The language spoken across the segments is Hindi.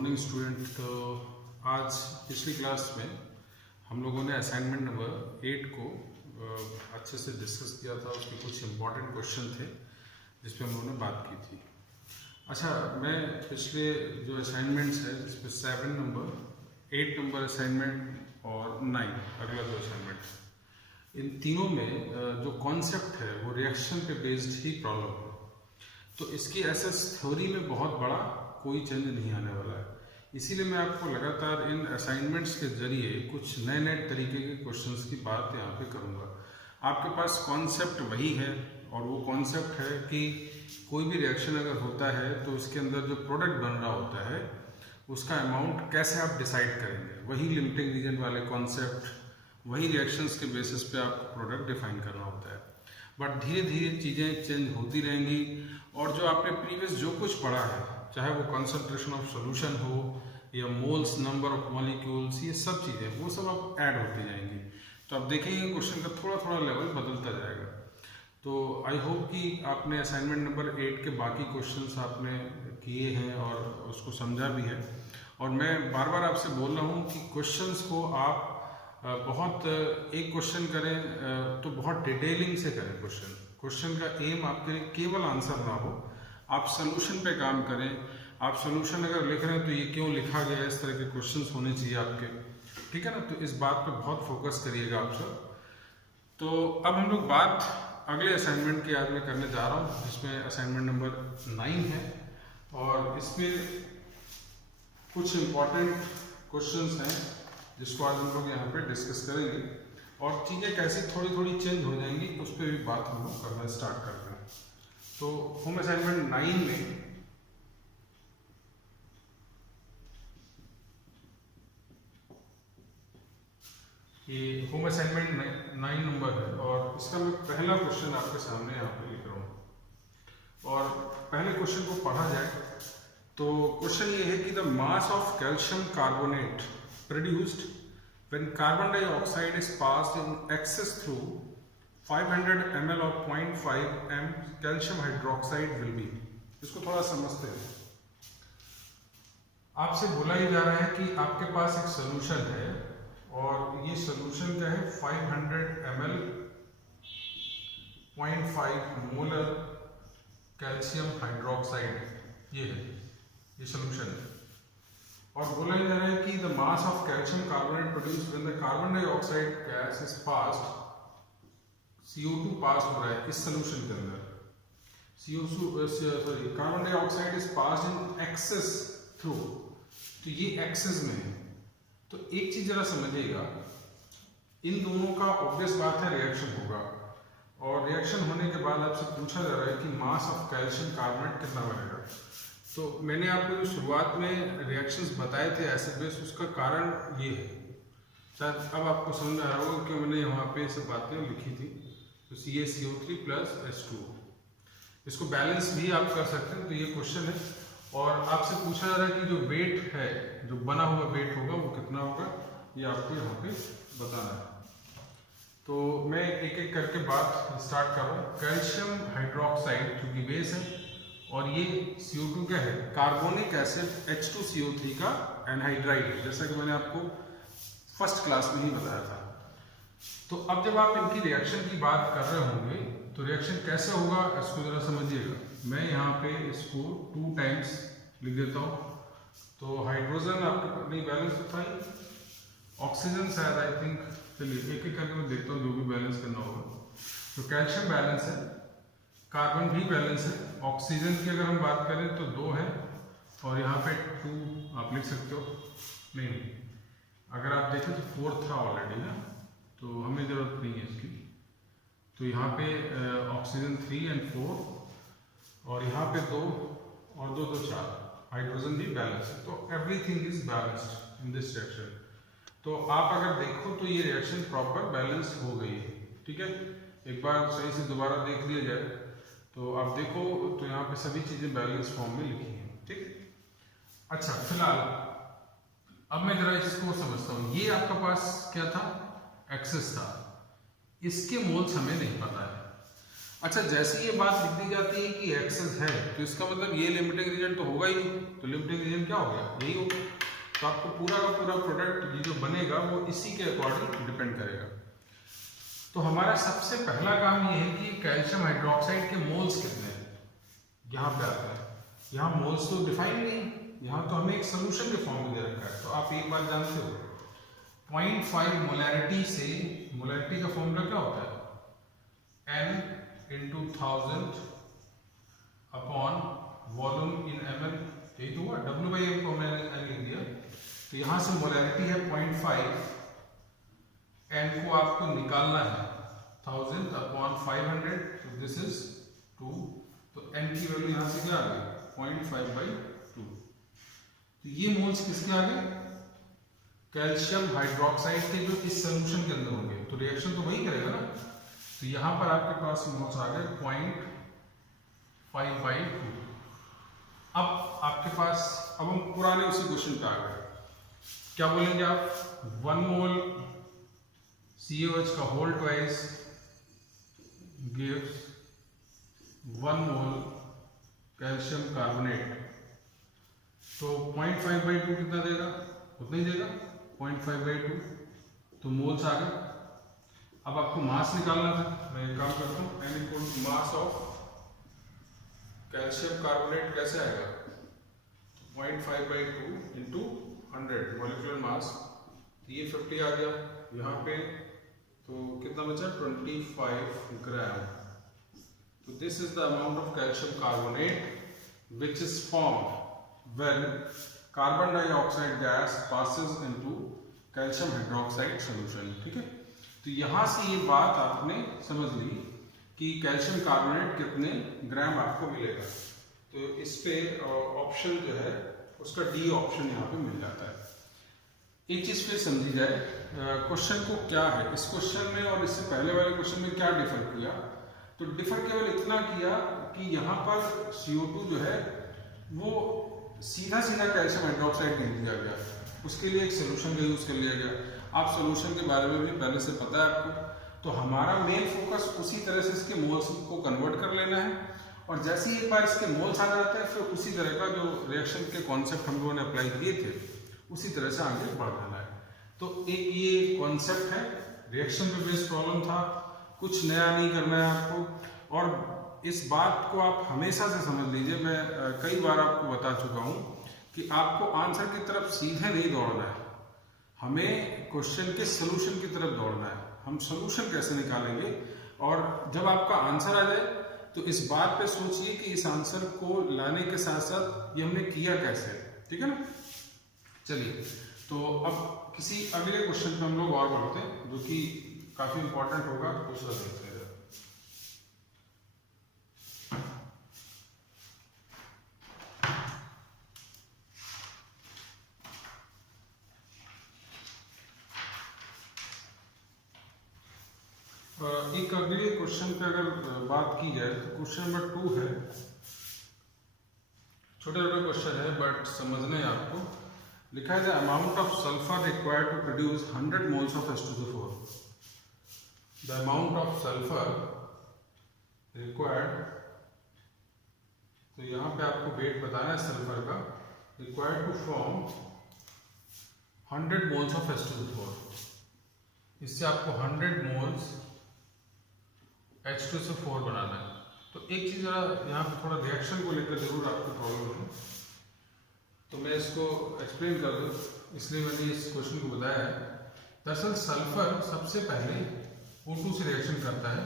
Morning student. तो आज पिछली क्लास में हम लोगों ने असाइनमेंट नंबर 8 को अच्छे से डिस्कस किया था। उसके कुछ इम्पॉर्टेंट क्वेश्चन थे जिस पे हम लोगों ने बात की थी। अच्छा, मैं पिछले जो असाइनमेंट्स है जिसमें 7 नंबर, 8 नंबर असाइनमेंट और 9 अगला जो असाइनमेंट, इन तीनों में जो कॉन्सेप्ट है वो रिएक्शन पे बेस्ड ही प्रॉब्लम है। तो इसकी एसएस थ्योरी में बहुत बड़ा कोई चेंज नहीं आने वाला है। इसीलिए मैं आपको लगातार इन असाइनमेंट्स के जरिए कुछ नए नए तरीके के क्वेश्चंस की बात यहाँ पे करूँगा। आपके पास कॉन्सेप्ट वही है और वो कॉन्सेप्ट है कि कोई भी रिएक्शन अगर होता है तो उसके अंदर जो प्रोडक्ट बन रहा होता है उसका अमाउंट कैसे आप डिसाइड करेंगे, वही लिमिटिंग रीजन वाले कॉन्सेप्ट, वही रिएक्शंस के बेसिस पे आपको प्रोडक्ट डिफाइन करना होता है। बट धीरे धीरे चीज़ें चेंज होती रहेंगी और जो आपने प्रीवियस जो कुछ पढ़ा है, चाहे वो कंसंट्रेशन ऑफ सॉल्यूशन हो या मोल्स, नंबर ऑफ मॉलिक्यूल्स, ये सब चीज़ें वो सब अब ऐड होती जाएंगी। तो आप देखेंगे क्वेश्चन का थोड़ा थोड़ा लेवल बदलता जाएगा। तो आई होप कि आपने असाइनमेंट नंबर 8 के बाकी क्वेश्चंस आपने किए हैं और उसको समझा भी है। और मैं बार बार आपसे बोल रहा हूँ कि क्वेश्चंस को आप बहुत एक क्वेश्चन करें तो बहुत डिटेलिंग से करें। क्वेश्चन का एम आपके लिए केवल आंसर ना हो, आप सोल्यूशन पे काम करें। आप सोल्यूशन अगर लिख रहे हैं तो ये क्यों लिखा गया है, इस तरह के क्वेश्चंस होने चाहिए आपके, ठीक है ना। तो इस बात पे बहुत फोकस करिएगा आप सब। तो अब हम लोग बात अगले असाइनमेंट की आज मैं करने जा रहा हूँ जिसमें असाइनमेंट नंबर 9 है और इसमें कुछ इम्पॉर्टेंट क्वेश्चंस हैं जिसको आज हम लोग यहाँ पे डिस्कस करेंगे और चीज़ें कैसे थोड़ी थोड़ी चेंज हो जाएंगी उस पर भी बात हम लोग करना स्टार्ट करते हैं। तो होम असाइनमेंट 9 में ये होम असाइनमेंट 9 नंबर है और इसका मैं पहला क्वेश्चन आपके सामने यहाँ पे लिख रहा हूँ। और पहले क्वेश्चन को पढ़ा जाए तो क्वेश्चन ये है कि the mass of calcium carbonate produced when carbon dioxide is passed in excess through 500 ml of 0.5 m calcium hydroxide will be। इसको थोड़ा समझते हैं। आपसे बोला ही जा रहा है कि आपके पास एक सोल्यूशन है और ये सोल्यूशन क्या है, 500 ml 0.5 मोलर कैल्शियम हाइड्रोक्साइड, ये है, ये सोल्यूशन है। और बोला जा रहा है कि the mass of calcium carbonate produced when the carbon dioxide gas is passed, CO2 पास हो रहा है इस सोल्यूशन के अंदर, carbon dioxide is passed in excess through, तो ये एक्सेस में है। तो एक चीज जरा समझिएगा, इन दोनों का ऑब्वियस बात है रिएक्शन होगा और रिएक्शन होने के बाद आपसे पूछा जा रहा है कि मास ऑफ कैल्शियम कार्बोनेट कितना बनेगा। तो मैंने आपको जो शुरुआत में रिएक्शंस बताए थे एसिड बेस, उसका कारण ये है। शायद अब आपको समझ आ रहा होगा कि मैंने यहाँ पे सब बातें लिखी थी। तो CaCO3 प्लस H2O, इसको बैलेंस भी आप कर सकते हैं। तो ये क्वेश्चन है और आपसे पूछा जा रहा है कि जो वेट है, जो बना हुआ वेट होगा वो कितना होगा, ये आपको यहाँ पे बताना है। तो मैं एक एक करके बात स्टार्ट कर रहा हूँ। कैल्शियम हाइड्रोक्साइड चूंकि बेस है और ये CO2 क्या है, कार्बोनिक एसिड H2CO3 का एनहाइड्राइड है, जैसा कि मैंने आपको फर्स्ट क्लास में ही बताया था। तो अब जब आप इनकी रिएक्शन की बात कर रहे होंगे तो रिएक्शन कैसे होगा इसको जरा समझिएगा। मैं यहाँ पे इसको 2 टाइम्स लिख देता हूँ। तो हाइड्रोजन आपके नहीं बैलेंस होता है, ऑक्सीजन शायद आई थिंक, चलिए एक एक करके मैं देखता हूँ जो भी बैलेंस करना होगा। तो कैल्शियम बैलेंस है, कार्बन भी बैलेंस है, ऑक्सीजन की अगर हम बात करें तो 2 है और यहाँ पे 2 आप लिख सकते हो, नहीं अगर आप देखें तो 4 था ऑलरेडी ना, तो हमें ज़रूरत नहीं है इसकी। तो यहाँ पे ऑक्सीजन 3 और 4 और यहाँ पे 2 और 2 तो 4, हाइड्रोजन भी बैलेंस है। तो everything is balanced in this reaction. तो आप अगर देखो तो ये रिएक्शन प्रॉपर बैलेंस हो गई है, ठीक है। एक बार सही से दोबारा देख लिया जाए तो आप देखो तो यहाँ पे सभी चीजें बैलेंस फॉर्म में लिखी हैं, ठीक। अच्छा, फिलहाल अब मैं जरा इसको समझता हूँ। ये आपका पास क्या था, एक्सेस था, इसके मोल्स हमें नहीं पता है। अच्छा, जैसे ये बात लिख दी जाती है कि एक्सेस है तो इसका मतलब ये लिमिटिंग रीजन तो होगा ही नहीं, तो लिमिटिंग रीजन क्या हो गया, यही होगा। तो आपको पूरा का पूरा प्रोडक्ट ये जो बनेगा वो इसी के अकॉर्डिंग डिपेंड करेगा। तो हमारा सबसे पहला काम ये है कि कैल्शियम हाइड्रोक्साइड के मोल्स कितने हैं, यहाँ पे आता है। यहाँ मोल्स तो डिफाइन नहीं, यहाँ तो हमें एक सोल्यूशन के फॉर्म में दे रखा है। तो आप एक बात जानते हो, 0.5 मोलैरिटी से, मोलैरिटी का फॉर्मूला क्या होता है, n into 1000 अपॉन वॉल्यूम इन ml, यही तो हुआ। W/m को मैंने n लिख दिया, तो यहाँ से मोलैरिटी है 0.5, n को आपको निकालना है 1000 अपॉन 500, तो दिस इज 2, तो n की वैल्यू यहाँ से क्या आ गई, 0.5/2। तो ये मोल्स किसके आ गए, कैल्शियम हाइड्रोक्साइड के, जो इस सोल्यूशन के अंदर होंगे। तो रिएक्शन तो वही करेगा ना। तो यहां पर आपके पास मोल्स आ गए 0.5/2। अब आपके पास, अब हम पुराने उसी क्वेश्चन पे आ गए। क्या बोलेंगे आप, 1 मोल COH का होल ट्वाइस गिव्स 1 मोल कैल्शियम कार्बोनेट। तो 0.5/2 कितना देगा, उतना ही देगा, 0.5/2। तो मोल्स आ गए। अब आपको मास निकालना था, मैं एक काम करता हूँ, n equal to mass of calcium carbonate कैसे आएगा, 0.5/2 इंटू 100 मॉलिक्यूलर मास। ये 50 आ गया यहाँ पे, तो कितना बचा, 25 ग्राम। तो this is the amount of calcium carbonate which is formed when carbon dioxide gas passes into calcium hydroxide solution. ठीक है, तो यहां से ये बात आपने समझ ली कि कैल्शियम कार्बोनेट कितने ग्राम आपको मिलेगा। तो इस पे ऑप्शन जो है उसका डी ऑप्शन यहाँ पे मिल जाता है। एक चीज फिर समझी जाए, क्वेश्चन को क्या है, इस क्वेश्चन में और इससे पहले वाले क्वेश्चन में क्या डिफर किया। तो डिफर केवल इतना किया कि यहाँ पर CO2 जो है वो सीधा सीधा कैल्शियम हाइड्रोक्साइड नहीं दिया गया, उसके लिए एक सोल्यूशन का यूज कर लिया गया। आप सोल्यूशन के बारे में भी पहले से पता है आपको। तो हमारा मेन फोकस उसी तरह से इसके मोल्स को कन्वर्ट कर लेना है, और जैसे ही एक बार इसके मोल्स आ जाते हैं फिर उसी तरह का जो रिएक्शन के कॉन्सेप्ट हम लोगों ने अप्लाई किए थे उसी तरह से आगे बढ़ जाना है। तो एक ये कॉन्सेप्ट है, रिएक्शन पे बेस्ड प्रॉब्लम था, कुछ नया नहीं करना है आपको। और इस बात को आप हमेशा से समझ लीजिए, मैं कई बार आपको बता चुका हूँ कि आपको आंसर की तरफ सीधे नहीं दौड़ना है, हमें क्वेश्चन के सोल्यूशन की तरफ दौड़ना है। हम सोल्यूशन कैसे निकालेंगे, और जब आपका आंसर आ जाए तो इस बात पे सोचिए कि इस आंसर को लाने के साथ साथ ये हमने किया कैसे। ठीक है ना। चलिए, तो अब किसी अगले क्वेश्चन पे हम लोग और बढ़ते हैं, जो कि काफी इंपॉर्टेंट होगा, दूसरा देखते हैं। एक अगले क्वेश्चन पे अगर बात की जाए तो क्वेश्चन नंबर 2 है, छोटे छोटे क्वेश्चन है बट समझने हैं आपको। लिखा है the amount of sulphur required to produce 100 moles of H2SO4। The amount of sulphur required, तो यहाँ पे आपको वेट बताना है सल्फर का, required to form 100 moles of H2SO4। इससे आपको 100 मोल्स H2SO4 बनाना है। तो एक चीज यहाँ पे थोड़ा रिएक्शन को लेकर जरूर आपको प्रॉब्लम है, तो मैं इसको एक्सप्लेन कर दूँ, इसलिए मैंने इस क्वेश्चन को बताया है। दरअसल सल्फर सबसे पहले O2 से रिएक्शन करता है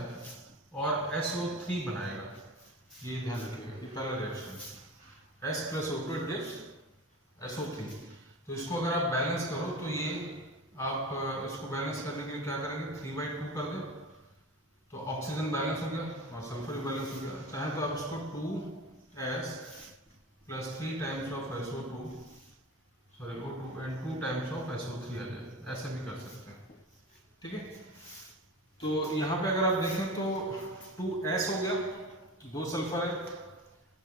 और SO3 बनाएगा, ये ध्यान रखिएगा, ये पहला reaction S + O2 it gives SO3। तो इसको अगर आप बैलेंस करो तो ये आप इसको बैलेंस करने के लिए क्या करेंगे, 3/2 कर दें, तो ऑक्सीजन बैलेंस हो गया और सल्फर भी बैलेंस हो गया। चाहे तो आप इसको 2S + 3 times of O2 and 2 times of SO3 आ जाए, ऐसा भी कर सकते हैं। ठीक है, तो यहाँ पे अगर आप देखें तो 2S हो गया, 2 सल्फर है,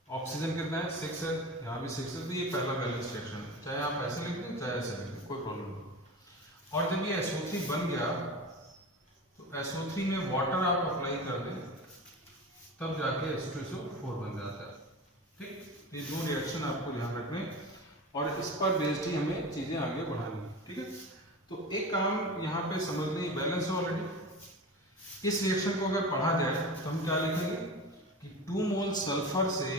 ऑक्सीजन कितना है 6 है, यहाँ भी 6 है, तो ये पहला बैलेंस रिएक्शन है। चाहे आप ऐसे लिख दें चाहे ऐसे लिख दें, कोई प्रॉब्लम नहीं। और जब ये SO3 बन गया तो SO3 में वाटर आप अप्लाई कर दें तब जाके H2SO4 बन जाता है। ठीक, ये दो रिएक्शन आपको ध्यान रखने और इस पर बेस्ड ही हमें चीजें आगे बढ़ानी है। ठीक है, तो एक काम यहाँ पे समझ लें, बैलेंस है ऑलरेडी। इस रिएक्शन को अगर पढ़ा जाए तो हम क्या लिखेंगे कि 2 मोल सल्फर से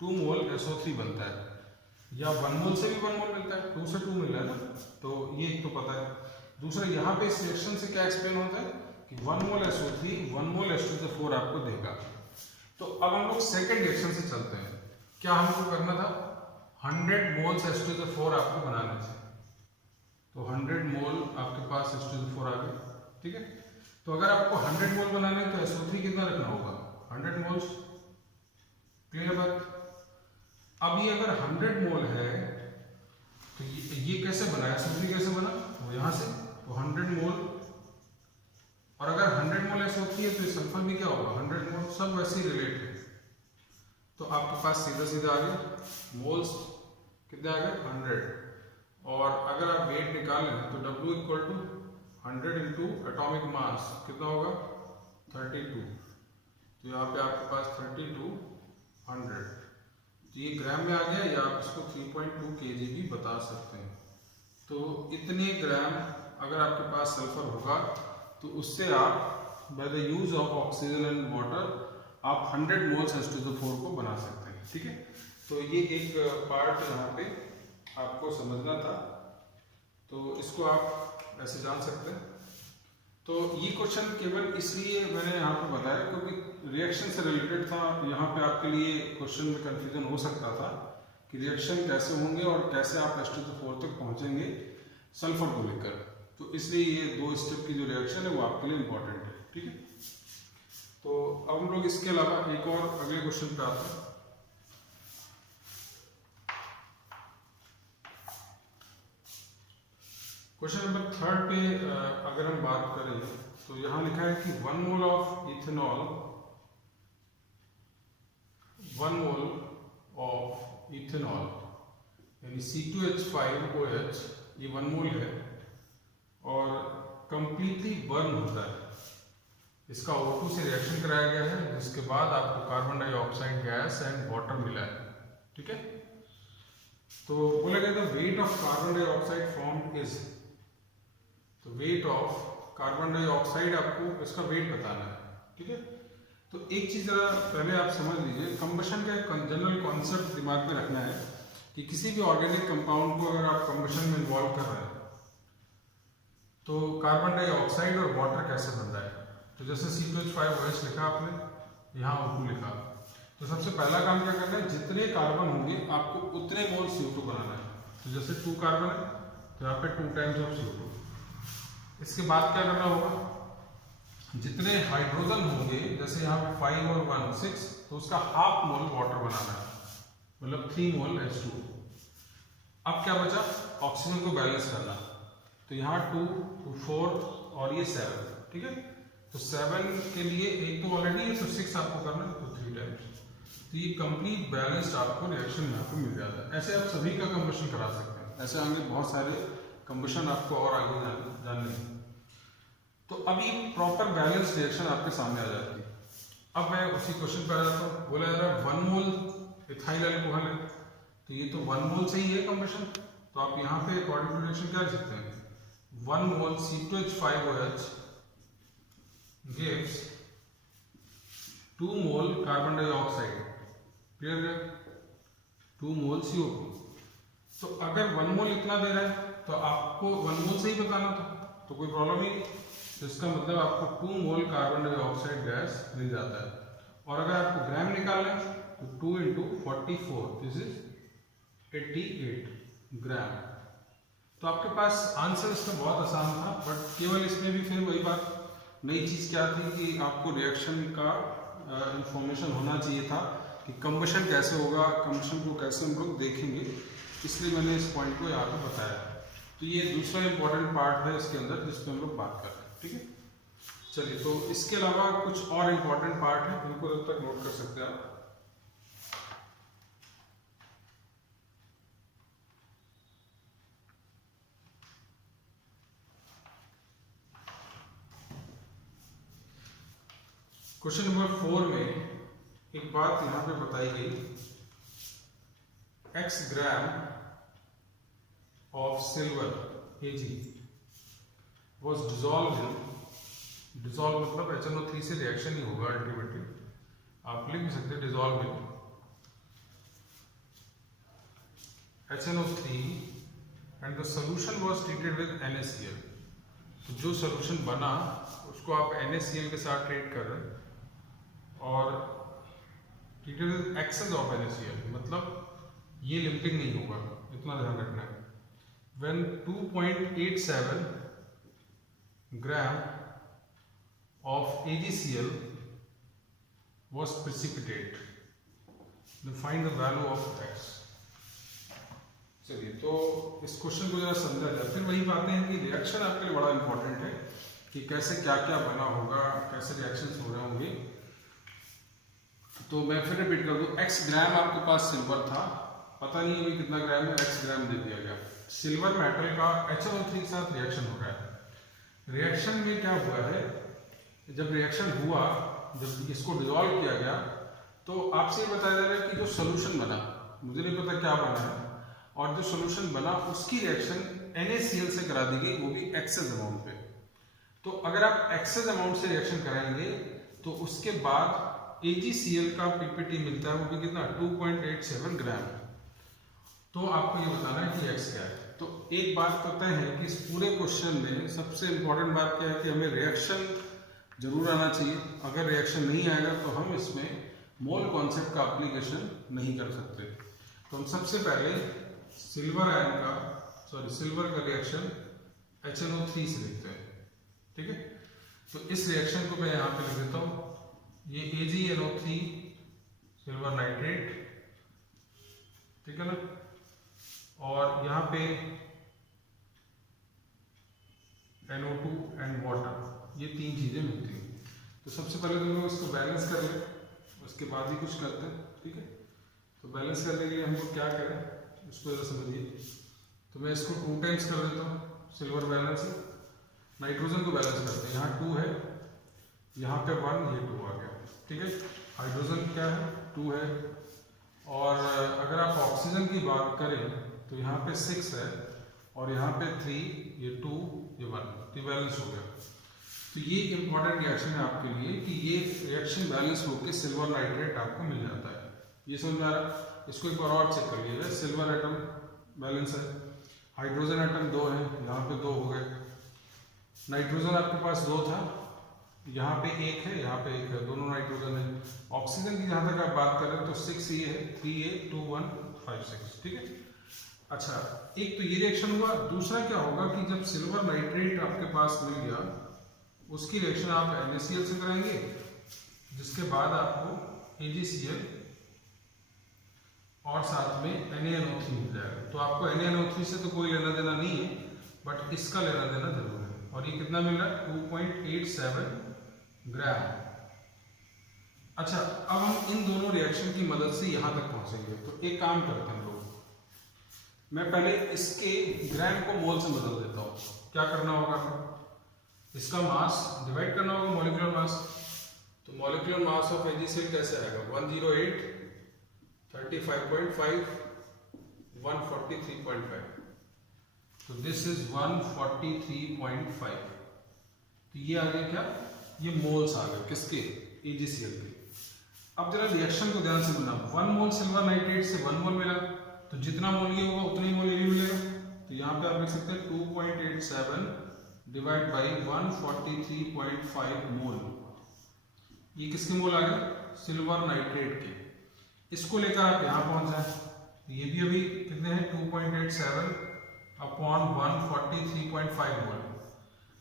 2 मोल SO3 बनता है, या 1 मोल से भी 1 मोल मिलता है, 2 से 2 मिल रहा है ना, तो ये एक तो पता है। दूसरा यहाँ पे इस रिएक्शन से क्या एक्सप्लेन होता है कि 1 मोल SO3 1 मोल H2SO4 आपको देगा। तो अब हम लोग सेकेंड रिएक्शन से चलते हैं। क्या हमको करना था, 100 मोल्स H2SO4 आपको बनाने थे, तो 100 मोल आपके पास H2SO4 आ गया। ठीक है, तो अगर आपको 100 मोल बनाने तो SO3 कितना रखना होगा, 100 मोल्स। क्लियर बात। अब ये अगर 100 मोल है तो ये कैसे बना, SO3 कैसे बना, तो यहाँ से, तो 100 मोल, और अगर 100 मोल SO3 है तो सल्फर भी क्या होगा 100 मोल, सब वैसे ही रिलेट है। तो आपके पास सीधा सीधा आ गया, मोल्स कितने आ गए 100, और अगर आप वेट निकाल लें तो W equal to 100 into atomic mass कितना होगा 32, तो यहाँ पे आपके पास 32 100, तो ये ग्राम में आ गया, या आप इसको 3.2 kg भी बता सकते हैं। तो इतने ग्राम अगर आपके पास सल्फर होगा तो उससे आप by the use of oxygen and water आप 100 मोल्स H2SO4 को बना सकते हैं। ठीक है, तो ये एक पार्ट यहाँ पे आपको समझना था, तो इसको आप ऐसे जान सकते हैं। तो ये क्वेश्चन केवल इसलिए मैंने यहाँ पे बताया क्योंकि रिएक्शन से रिलेटेड था। यहाँ पे आपके लिए क्वेश्चन में कंफ्यूजन हो सकता था कि रिएक्शन कैसे होंगे और कैसे आप H2SO4 तक पहुँचेंगे सल्फर को लेकर, तो इसलिए ये 2 स्टेप की जो रिएक्शन है वो आपके लिए इम्पोर्टेंट है। ठीक है, तो अब हम लोग इसके अलावा एक और अगले क्वेश्चन पे आते हैं। क्वेश्चन नंबर 3 पे अगर हम बात करें तो यहाँ लिखा है कि 1 mole of ethanol, 1 mole of ethanol यानी C2H5OH, ये 1 मोल है और कंप्लीटली बर्न होता है। इसका O2 से रिएक्शन कराया गया है, जिसके बाद आपको carbon dioxide gas and water मिला है। ठीक है, तो बोला गया था weight of carbon dioxide form is, तो वेट ऑफ कार्बन डाइऑक्साइड आपको इसका वेट बताना है। ठीक है, तो एक चीज जरा पहले आप समझ लीजिए, कंबशन का एक जनरल कॉन्सेप्ट दिमाग में रखना है कि किसी भी ऑर्गेनिक कंपाउंड को अगर आप कंबशन में इन्वॉल्व कर रहे हैं तो कार्बन डाइऑक्साइड और वाटर कैसे बन रहा है। तो जैसे C2H5OH लिखा आपने, यहाँ O2 लिखा, तो सबसे पहला काम क्या करना है, जितने कार्बन होंगे आपको उतने मोल CO2 बनाना है। तो जैसे 2 कार्बन है तो यहाँ पे 2 टाइम्स ऑफ CO2। इसके बाद क्या करना होगा, जितने हाइड्रोजन होंगे जैसे यहाँ पे 5 और 1 6, तो उसका हाफ मोल वाटर बनाना है, मतलब 3 मोल H2। अब क्या बचा, ऑक्सीजन को बैलेंस करना, तो यहाँ 2 2 4 और ये 7। ठीक है, तो 7 के लिए एक तो ऑलरेडी है, तो 6 आपको करना है, तो 3 टाइम्स। तो ये कंप्लीट बैलेंस्ड आपको रिएक्शन यहाँ पे मिल जाता है। ऐसे आप सभी का कंबशन करा सकते हैं, ऐसे आगे बहुत सारे कंबशन आपको और आगे जानने हैं। तो अभी प्रॉपर बैलेंस रिएक्शन आपके सामने आ जाती है। अब मैं उसी क्वेश्चन पर आ जाता हूँ। बोला जा रहा है 1 मोल इथाइल अल्कोहल है, तो ये तो 1 मोल से ही है कंबशन, तो आप यहाँ पे अकॉर्डिंग टू रिएक्शन क्या लिख सकते हैं, 1 मोल C2H5OH gives 2 mole carbon dioxide, clear है, 2 मोल CO2। तो अगर 1 मोल इतना दे रहा है तो आपको 1 मोल से ही बताना था, तो कोई प्रॉब्लम ही नहीं। तो इसका मतलब आपको 2 मोल कार्बन डाइऑक्साइड गैस मिल जाता है। और अगर आपको ग्राम निकालना है तो 2 इंटू 44, दिस इज 88 ग्राम। तो आपके पास आंसर इसका बहुत आसान था, बट केवल इसमें भी फिर वही बात, नई चीज़ क्या थी कि आपको रिएक्शन का इंफॉर्मेशन होना चाहिए था कि कंबशन कैसे होगा, कंबशन को कैसे हम लोग देखेंगे, इसलिए मैंने इस पॉइंट को यहाँ पे बताया। तो ये दूसरा इंपॉर्टेंट पार्ट है इसके अंदर जिस पे हम लोग बात कर रहे हैं। ठीक है, चलिए, तो इसके अलावा कुछ और इंपॉर्टेंट पार्ट है, उनको जब तक नोट कर सकते हैं आप। क्वेश्चन नंबर 4 में एक बात यहाँ पे बताई गई, x gram of silver Ag was dissolved in, dissolve मतलब HNO3 से रिएक्शन ही होगा अल्टीमेटली, आप लिख भी सकते हैं dissolve in HNO3 and the solution was treated with NaCl। तो जो सॉल्यूशन बना उसको आप NaCl के साथ ट्रीट कर रहे हैं और treated with excess of NaCl, मतलब ये लिमिटिंग नहीं होगा, इतना ध्यान रखना है। When 2.87 gram of AgCl was precipitate, then find the value of X। चलिए, तो इस क्वेश्चन को जरा समझा जाए, फिर वही बातें हैं कि रिएक्शन आपके लिए बड़ा इंपॉर्टेंट है कि कैसे क्या क्या बना होगा, कैसे रिएक्शंस हो रहे होंगे। तो मैं फिर रिपीट कर दूं, x ग्राम आपके पास सिल्वर था, पता नहीं अभी कितना ग्राम है, x ग्राम दे दिया गया। सिल्वर मेटल का HNO3 के साथ रिएक्शन हो रहा है। रिएक्शन में क्या हुआ है, जब रिएक्शन हुआ, जब इसको डिसॉल्व किया गया, तो आपसे ये बताया जा रहा है कि जो सोल्यूशन बना, मुझे नहीं पता क्या बना है, और जो सोल्यूशन बना उसकी रिएक्शन NaCl से करा दी गई, वो भी एक्सेस अमाउंट पे। तो अगर आप एक्सेस अमाउंट से रिएक्शन कराएंगे तो उसके बाद AgCl का पीपीटी मिलता है, वो भी कितना 2.87 ग्राम। तो आपको ये बताना है कि x क्या है। तो एक बात तो तय है कि इस पूरे क्वेश्चन में सबसे इंपॉर्टेंट बात क्या है कि हमें रिएक्शन जरूर आना चाहिए। अगर रिएक्शन नहीं आएगा तो हम इसमें मोल कॉन्सेप्ट का एप्लीकेशन नहीं कर सकते। तो हम सबसे पहले सिल्वर का रिएक्शन HNO3 से लिखते हैं, ठीक है। तो इस रिएक्शन को मैं यहाँ पे लिख देता हूँ, ये AgNO3 सिल्वर नाइट्रेट, ठीक है ना, और यहाँ पे NO2 एंड वाटर, ये तीन चीजें मिलती हैं। तो सबसे पहले तो लोग इसको बैलेंस कर लें, उसके बाद ही कुछ करते हैं, ठीक है। तो बैलेंस करने के लिए हमको क्या करें, इसको जरा समझिए। तो मैं इसको 2 टाइम्स कर देता हूँ, सिल्वर बैलेंस है, नाइट्रोजन को बैलेंस करते हैं, यहाँ 2 है, यहाँ पे 1, ये 2 आ गया, ठीक है। हाइड्रोजन क्या है, 2 है, और अगर आप ऑक्सीजन की बात करें तो यहाँ पे 6 है, और यहाँ पे 3, ये 2, ये 1, तो बैलेंस हो गया। तो ये इंपॉर्टेंट रिएक्शन है आपके लिए कि ये रिएक्शन बैलेंस होकर सिल्वर नाइट्रेट आपको मिल जाता है। ये समझ में आ रहा है। इसको एक बार और चेक कर लीजिए, सिल्वर एटम बैलेंस है, हाइड्रोजन एटम 2 है, यहाँ पे 2 हो गए, नाइट्रोजन आपके पास 2 था, यहाँ पे 1 है, यहाँ पे 1 है, दोनों नाइट्रोजन है। ऑक्सीजन की जहाँ तक आप बात करें तो 6 ये है, 3 ये 2 1 5 6, ठीक है। अच्छा, एक तो ये रिएक्शन हुआ। दूसरा क्या होगा कि जब सिल्वर नाइट्रेट आपके पास मिल गया, उसकी रिएक्शन आप NaCl से कराएंगे, जिसके बाद आपको AgCl और साथ में NaNO3 मिल जाएगा। तो आपको NaNO3 से तो कोई लेना देना नहीं है, बट इसका लेना देना जरूर है। और ये कितना मिल रहा है, 2.87 ग्राम। अच्छा, अब हम इन दोनों रिएक्शन की मदद से यहां तक पहुंचेंगे। तो एक काम करते हैं लोग, मैं पहले इसके ग्राम को मोल से बदल देता हूं। क्या करना होगा, इसका मास डिवाइड करना होगा मॉलिक्यूलर मास। तो मॉलिक्यूलर मास ऑफ AgCl कैसे आएगा, 108 35.5 143.5। तो दिस इज 143.5। तो ये आ गया क्या, ये मोल्स आ गए किसके, AgCl के। अब जरा रिएक्शन को ध्यान से सुनना, 1 मोल सिल्वर नाइट्रेट से 1 मोल मिला, तो जितना मोल ये होगा उतना ही मोल ये मिलेगा। तो यहाँ पे आप लिख सकते हैं 2.87 डिवाइड बाई 143.5 मोल। ये किसके मोल आ गए, सिल्वर नाइट्रेट के। इसको लेकर आप यहाँ पहुंच जाए, ये भी अभी कितने हैं, 2.87 अपॉन 143.5 मोल।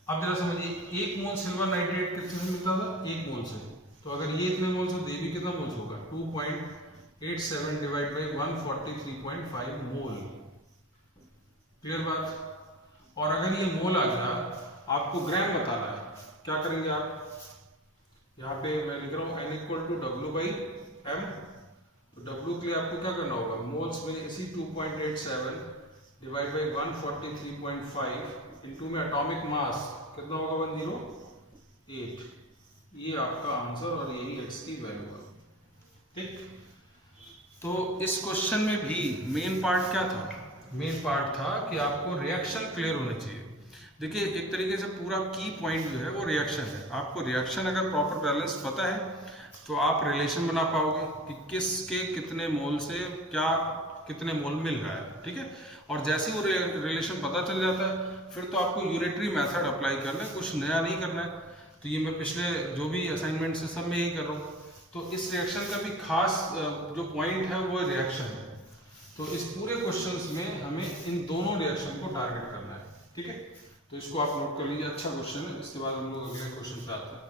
अब जरा समझिए, 1 मोल सिल्वर नाइट्रेट कितने से मिलता था, 1 मोल से। तो अगर ये इतने मोल से, ये भी कितना मोल होगा, 2.87 डिवाइड बाई 143.5 मोल। क्लियर बात। और अगर ये मोल आ गया, आपको ग्राम बताना है, क्या करेंगे आप, यहाँ पे मैं लिख रहा हूँ n = W/m। तो W के लिए आपको क्या करना होगा, मोल्स में इसी 2.87 डिवाइड बाई 143.5 इनटू में एटॉमिक मास कितना होगा, 108। ये आपका आंसर और यही x की वैल्यू है। ठीक। तो इस क्वेश्चन में भी मेन पार्ट क्या था? मेन पार्ट था कि आपको रिएक्शन क्लियर होने चाहिए। देखिए एक तरीके से पूरा की पॉइंट जो है वो रिएक्शन है। आपको रिएक्शन अगर प्रॉपर बैलेंस पता है तो आप रिलेशन बना पाओगे कि किसके कितने मोल से क्या कितने मोल मिल रहा है, ठीक है। और जैसे ही वो रिलेशन पता चल जाता है फिर तो आपको यूनिटरी मेथड अप्लाई करना है, कुछ नया नहीं करना है। तो ये मैं पिछले जो भी असाइनमेंट है सब में यही कर रहा हूँ। तो इस रिएक्शन का भी खास जो पॉइंट है वो रिएक्शन है। तो इस पूरे क्वेश्चंस में हमें इन दोनों रिएक्शन को टारगेट करना है, ठीक है। तो इसको आप नोट कर लीजिए, अच्छा क्वेश्चन है। इसके बाद हम लोग अगले क्वेश्चन पे आते हैं।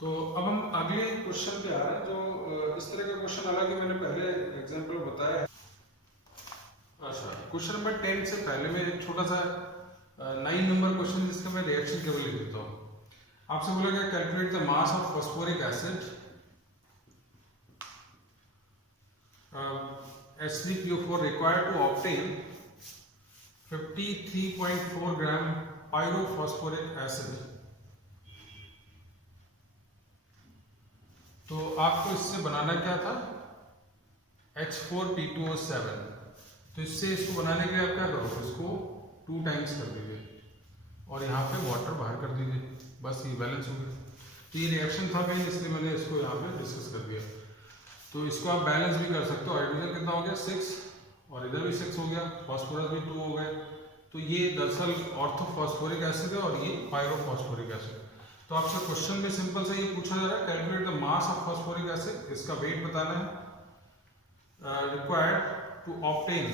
तो अब हम अगले क्वेश्चन पे आ रहे हैं। जो इस तरह का क्वेश्चन, हालांकि मैंने पहले एग्जांपल बताया है। अच्छा, क्वेश्चन नंबर 10 से पहले मैं एक छोटा सा 9 नंबर क्वेश्चन जिसका मैं रिएक्शन केवल लिख देता हूँ। आपसे बोला गया calculate the mass of phosphoric acid HClO4 required to obtain 53.4 gram pyrophosphoric acid. तो आपको इससे बनाना क्या था? H4P2O7। तो इससे इसको बनाने के लिए आप क्या करोगे? इसको 2 टाइम्स कर दीजिए और यहाँ पे वाटर बाहर कर दीजिए, बस ये बैलेंस हो गया। तो ये रिएक्शन था मेन, इसलिए मैंने इसको यहाँ पे डिस्कस कर दिया। तो इसको आप बैलेंस भी कर सकते हो। हाइड्रोजन कितना हो गया? 6 और इधर भी 6 हो गया, फॉस्फोरस भी 2 हो गए। तो ये दरअसल ऑर्थोफॉस्फोरिक एसिड है और ये पायरोफॉस्फोरिक एसिड। तो आपसे क्वेश्चन में सिंपल से ये पूछा जा रहा है calculate the mass of phosphoric acid, इसका वेट बताना है। रिक्वायर्ड टू ऑब्टेन,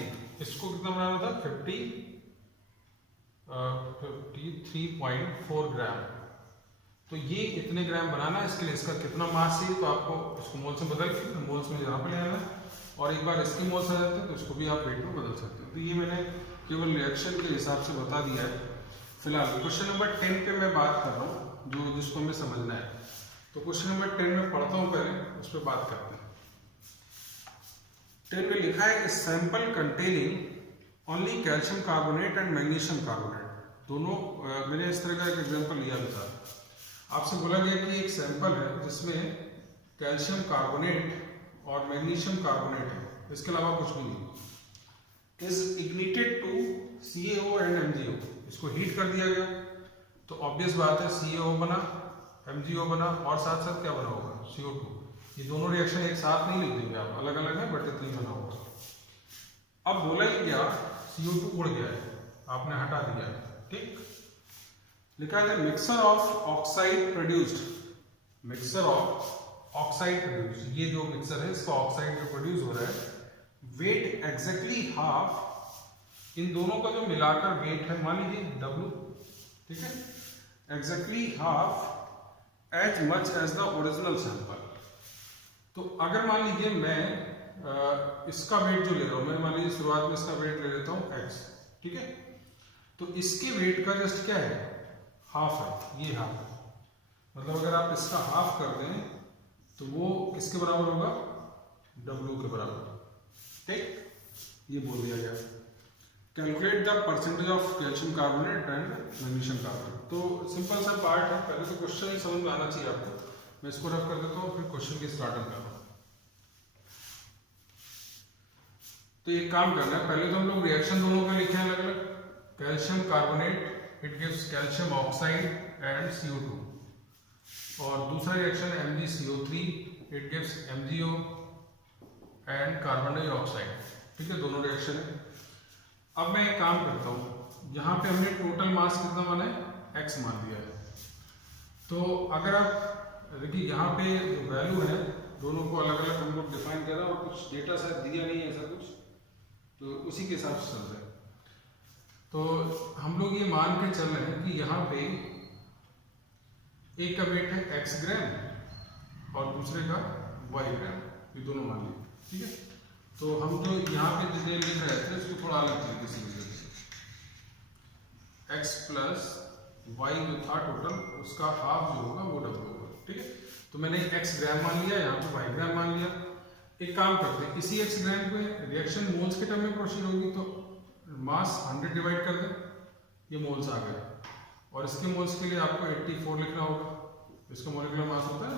इसको कितना बनाना था? 53.4 ग्राम। तो ये इतने ग्राम बनाना है, इसके लिए इसका कितना मास चाहिए? तो आपको इसको मोल से बदल के मोल्स में यहाँ पे ले आना है और एक बार इसके मोल्स आ जाते हैं तो इसको भी आप वेट में बदल सकते हो। तो ये मैंने केवल रिएक्शन के हिसाब से बता दिया है। फिलहाल क्वेश्चन नंबर 10 पे मैं बात कर रहा हूँ, जिसको हमें समझना है। तो क्वेश्चन नंबर 10 में पढ़ता हूँ, पहले उस पर बात करते हैं। 10 में लिखा है sample containing only calcium carbonate and magnesium carbonate. दोनों मैंने इस तरह का एक एग्जांपल लिया था। आपसे बोला गया कि एक सैंपल है जिसमें कैल्शियम कार्बोनेट और मैग्नीशियम कार्बोनेट है, इसके अलावा कुछ भी नहीं। Is ignited to CaO and MgO। इसको हीट कर दिया गया तो ऑब्वियस बात है CaO बना, MgO बना और साथ साथ क्या बना होगा? CO2। ये दोनों रिएक्शन एक साथ नहीं लिख देंगे आप, अलग अलग है बट इतना ही बना होगा। अब बोला ही गया CO2 उड़ गया है, आपने हटा दिया है, ठीक। लिखा है mixer of oxide produced, mixer of oxide produced, ये जो मिक्सर है इसका ऑक्साइड जो प्रोड्यूस हो रहा है, वेट एग्जैक्टली हाफ, इन दोनों का जो मिलाकर वेट है मान लीजिए W, ठीक है, exactly half as much as the original sample. तो अगर मान लीजिए मैं इसका वेट जो ले रहा हूं, मैं मान लीजिए शुरुआत में इसका वेट ले लेता हूं x, ठीक है। तो इसके वेट का जस्ट क्या है? हाफ है, ये हाफ है। मतलब अगर आप इसका हाफ कर दें तो वो किसके बराबर होगा? W के बराबर, ठीक। ये बोल दिया गया। Calculate the percentage of calcium carbonate and magnesium carbonate. तो सिंपल सा पार्ट है, पहले तो क्वेश्चन ही समझ में आना चाहिए आपको। मैं इसको रफ कर देता हूँ फिर क्वेश्चन की स्टार्टिंग करता हूँ। तो एक काम करना है, पहले तो हम लोग रिएक्शन दोनों का लिखे हैं अलग अलग। Calcium carbonate it gives calcium oxide and CO2 और दूसरा reaction MgCO3 it gives MgO and carbon dioxide, ठीक है, दोनों रिएक्शन है। अब मैं एक काम करता हूँ, यहाँ पे हमने टोटल मास कितना माना है? x मान दिया है। तो अगर आप देखिए यहाँ पे जो वैल्यू है दोनों को अलग अलग हम लोग डिफाइन कर रहे हैं और कुछ डेटा शायद दिया नहीं है ऐसा कुछ, तो उसी के हिसाब से चल रहे हैं। तो हम लोग ये मान के चल रहे हैं कि यहाँ पे एक का वेट है x ग्राम और दूसरे का y ग्राम, ये दोनों मान लीजिए, ठीक है। तो हम जो यहाँ पे डिटेल लिख रहे थे उसको थोड़ा अलग तरीके से लिख देते हैं। x प्लस y जो था टोटल उसका हाफ जो होगा वो W होगा, ठीक है। तो तो मैंने x ग्राम मान लिया, यहाँ पे y ग्राम मान लिया। एक काम करते हैं, इसी x ग्राम पे रिएक्शन मोल्स के टर्म में प्रोसीड होगी, तो मास 100 डिवाइड कर दें, ये मोल्स आ गए। और इसके मोल्स के लिए आपको 84 लिखना होगा। इसका मोलिकुलर मास होता है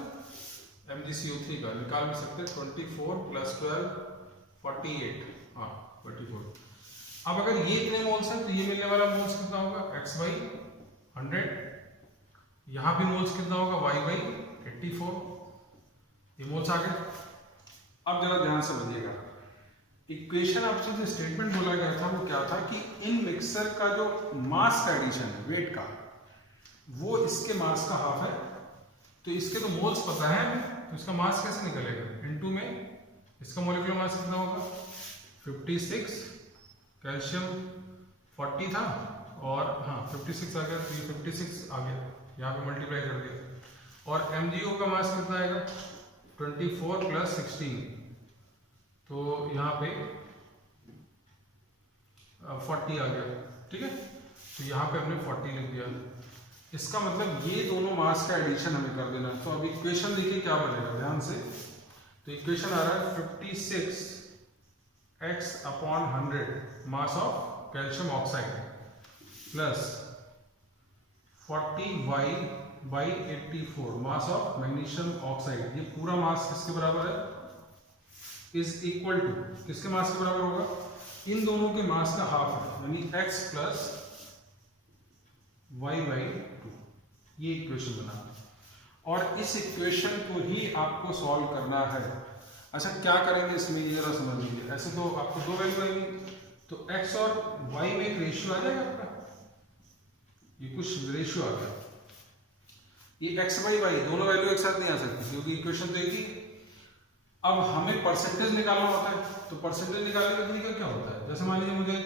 MgCO3 का, निकाल भी सकते हैं 24 + 12 48, हाँ 44। अब अगर ये इतने मोल्स हैं तो ये मिलने वाला मोल्स कितना होगा, xy 100, यहाँ भी मोल्स कितना होगा, yy 84, ये मोल्स आ गए। अब जरा ध्यान से समझिएगा, इक्वेशन आपसे जो स्टेटमेंट बोला गया था वो क्या था कि इन मिक्सर का जो मास का एडिशन है, वेट का, वो इसके मास का हाफ है। तो इसके तो मोल्स पता है, तो इसका मास कैसे निकलेगा, इनटू में इसका मॉलिक्यूलर मास कितना होगा 56, कैल्शियम 40 था और हाँ 56 आ गया, तो ये 56 आ गया, यहाँ पे मल्टीप्लाई कर दिया। और MgO का मास कितना आएगा 24 + 16, तो यहाँ पे 40 आ गया, ठीक है। तो यहाँ पे हमने 40 लिख दिया। इसका मतलब ये दोनों मास का एडिशन हमें कर देना है। तो अब इक्वेशन देखिए क्या बनेगा, ध्यान से। तो इक्वेशन आ रहा है 56x/100 mass of calcium oxide plus 40y/84 mass of magnesium oxide. ये पूरा मास किसके बराबर है, इज इक्वल टू किसके मास के बराबर होगा, इन दोनों के मास का हाफ है, यानी x + y/2। ये इक्वेशन बना और इस इक्वेशन को ही आपको सॉल्व करना है। अच्छा क्या करेंगे इसमें, ये जरा समझ लीजिए। ऐसे तो आपको दो वैल्यू आएंगी, तो x और y में एक रेशियो आ जाएगा आपका, ये कुछ रेशियो आ गया। ये x/y दोनों वैल्यू एक साथ नहीं आ सकती क्योंकि इक्वेशन तो एक ही। अब हमें परसेंटेज निकालना होता है, तो परसेंटेज निकालने का तरीका क्या होता है, जैसे मान लीजिए मुझे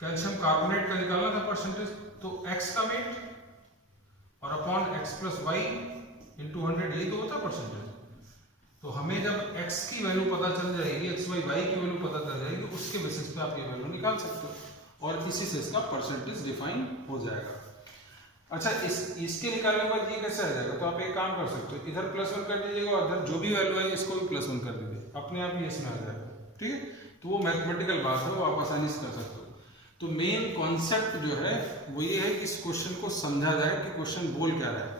कैल्शियम कार्बोनेट का निकालना था परसेंटेज, तो x का वेट और अपॉन x + y × 100, यही तो होता है परसेंटेज। तो हमें जब x की वैल्यू पता चल जाएगी, xy y की वैल्यू पता चल जाएगी, उसके बेसिस पे आप ये वैल्यू निकाल सकते हो और इसी से इसका परसेंटेज डिफाइन हो जाएगा। अच्छा इसके निकालने के बाद ये कैसे आ जाएगा, तो आप एक काम कर सकते हो, इधर +1 कर दीजिएगा और इधर जो भी वैल्यू है इसको भी +1 कर दीजिए, अपने आप ही इसमें आ जाएगा, ठीक है। तो वो मैथमेटिकल बात है, वो आप आसानी से कर सकते हो। तो मेन कॉन्सेप्ट जो है वो ये है कि इस क्वेश्चन को समझा जाए कि क्वेश्चन बोल क्या रहा है।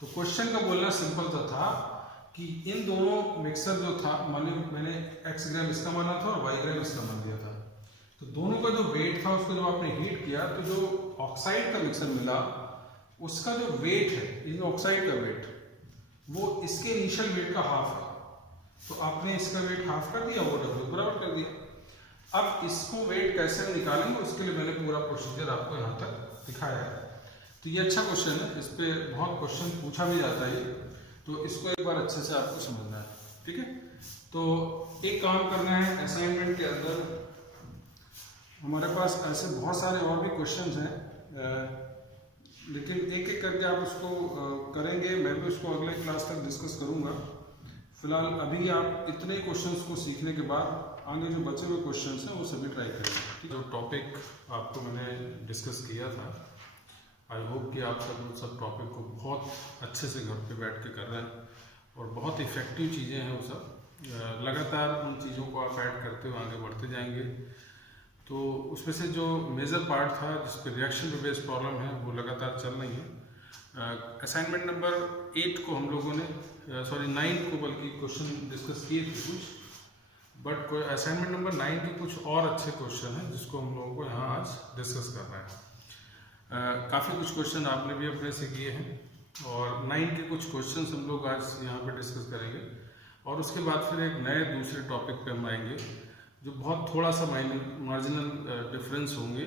तो क्वेश्चन का बोलना सिंपल सा था कि इन दोनों मिक्सर जो था, मैंने x ग्राम इसका माना था और y ग्राम इसका मान दिया था। तो दोनों का जो वेट था उसको जब आपने हीट किया तो जो ऑक्साइड का मिक्सर मिला उसका जो वेट है, इस ऑक्साइड का वेट, वो इसके इनिशियल वेट का हाफ है। तो आपने इसका वेट हाफ कर दिया, वो W बराबर कर दिया। अब इसको वेट कैसे निकालेंगे उसके लिए मैंने पूरा प्रोसीजर आपको यहाँ तक दिखाया है। तो ये अच्छा क्वेश्चन है, इस पे बहुत क्वेश्चन पूछा भी जाता है, तो इसको एक बार अच्छे से आपको समझना है, ठीक है। तो एक काम करना है, असाइनमेंट के अंदर हमारे पास ऐसे बहुत सारे और भी क्वेश्चंस हैं, लेकिन एक एक करके आप उसको करेंगे, मैं भी उसको अगले क्लास तक डिस्कस करूँगा। फिलहाल अभी आप इतने क्वेश्चंस को सीखने के बाद आगे जो बचे हुए क्वेश्चंस हैं वो सभी ट्राई करेंगे। जो टॉपिक आपको मैंने डिस्कस किया था, आई होप कि आप सब टॉपिक को बहुत अच्छे से घर पे बैठ के कर रहे हैं और बहुत इफ़ेक्टिव चीज़ें हैं वो सब। लगातार उन चीज़ों को आप ऐड करते हुए आगे बढ़ते जाएंगे। तो उसमें से जो मेजर पार्ट था जिस पर रिएक्शन पे बेस्ड प्रॉब्लम है वो लगातार चल रही है। असाइनमेंट नंबर 8 को हम लोगों ने 9 को बल्कि क्वेश्चन डिस्कस किए थे कुछ, बट असाइनमेंट नंबर 9 के कुछ और अच्छे क्वेश्चन हैं जिसको हम लोगों को यहाँ आज डिस्कस करना है। काफ़ी कुछ क्वेश्चन आपने भी अपने से किए हैं और 9 के कुछ क्वेश्चन हम लोग आज यहाँ पे डिस्कस करेंगे और उसके बाद फिर एक नए दूसरे टॉपिक पे हम आएंगे जो बहुत थोड़ा सा मार्जिनल डिफरेंस होंगे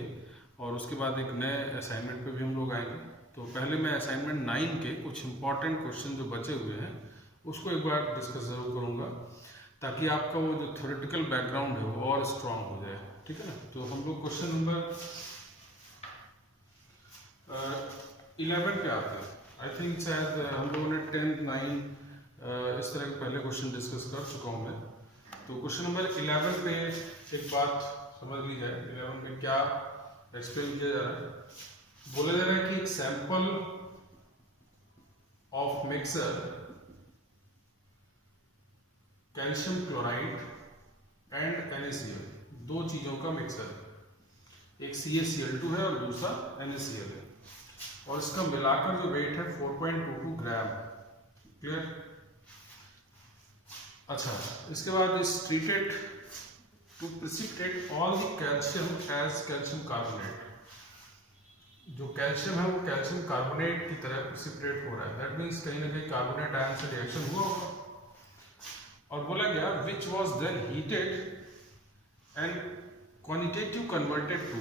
और उसके बाद एक नए असाइनमेंट पे भी हम लोग आएंगे। तो पहले मैं असाइनमेंट 9 के कुछ इंपॉर्टेंट क्वेश्चन जो बचे हुए हैं उसको एक बार डिस्कस जरूर करूँगा ताकि आपका वो जो थ्योरेटिकल बैकग्राउंड है वो और स्ट्रांग हो जाए, ठीक है ना। तो हम लोग क्वेश्चन नंबर 11 पे आते हैं। आई थिंक शायद हम लोगों ने 10, 9 इस तरह के पहले क्वेश्चन डिस्कस कर चुका हूँ मैं। तो क्वेश्चन नंबर 11 पे एक बात समझ ली जाए। 11 पे क्या एक्सप्लेन किया जा रहा है, बोला जा रहा है कि एक sample of mixer calcium chloride and NaCl, दो चीजों का मिक्सर है, एक CaCl2 है और दूसरा NaCl है, और इसका मिलाकर जो वेट है 4.22 ग्राम। क्लियर? अच्छा, इसके बाद is treated to precipitate all the calcium as calcium carbonate, जो कैल्शियम है वो कैल्शियम कार्बोनेट की तरह प्रिसिपिटेट हो रहा है। दैट मीन्स कहीं ना कहीं कार्बोनेट आयन से रिएक्शन हुआ होगा, और बोला गया which was then heated and quantitative converted to,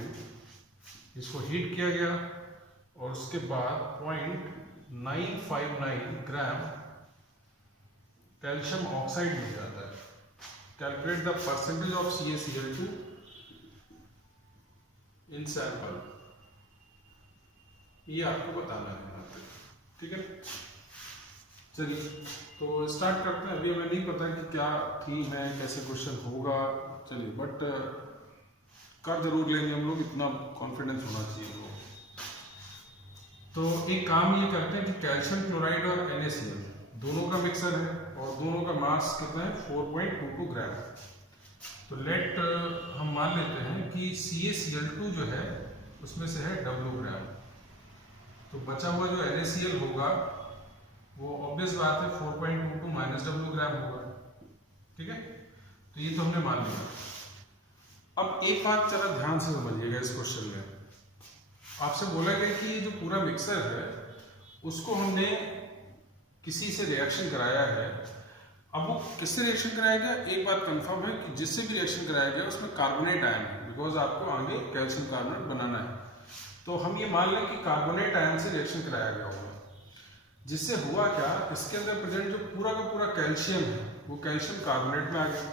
इसको हीट किया गया और उसके बाद 0.959 ग्राम कैल्शियम ऑक्साइड मिल जाता है। Calculate the percentage of CaCl2 in sample, ये आपको बताना है यहाँ पे। ठीक है, चलिए तो स्टार्ट करते हैं। अभी हमें नहीं पता कि क्या थीम है, कैसे क्वेश्चन होगा, चलिए बट कर जरूर लेंगे हम लोग, इतना कॉन्फिडेंस होना चाहिए हमको। तो एक काम ये करते हैं कि कैल्शियम क्लोराइड और NaCl दोनों का मिक्सर है और दोनों का मास कितना है 4.22 ग्राम। तो लेट हम मान लेते हैं कि CaCl2 जो है उसमें से है W ग्राम, तो बचा हुआ जो NaCl होगा वो ऑब्वियस बात है 4.22 माइनस W ग्राम होगा। ठीक है, तो ये तो हमने मान लिया। अब एक बात जरा ध्यान से समझिएगा, इस क्वेश्चन में आपसे बोला गया कि ये जो पूरा मिक्सर है उसको हमने किसी से रिएक्शन कराया है। अब वो किससे रिएक्शन कराया गया, एक बात कंफर्म है कि जिससे भी रिएक्शन कराया गया उसमें कार्बोनेट आयन है, बिकॉज आपको आगे कैल्शियम कार्बोनेट बनाना है। तो हम ये मान लें कि कार्बोनेट आयन से रिएक्शन कराया गया होगा, जिससे हुआ क्या, इसके अंदर प्रेजेंट जो पूरा का पूरा कैल्शियम है वो कैल्शियम कार्बोनेट में आ गया।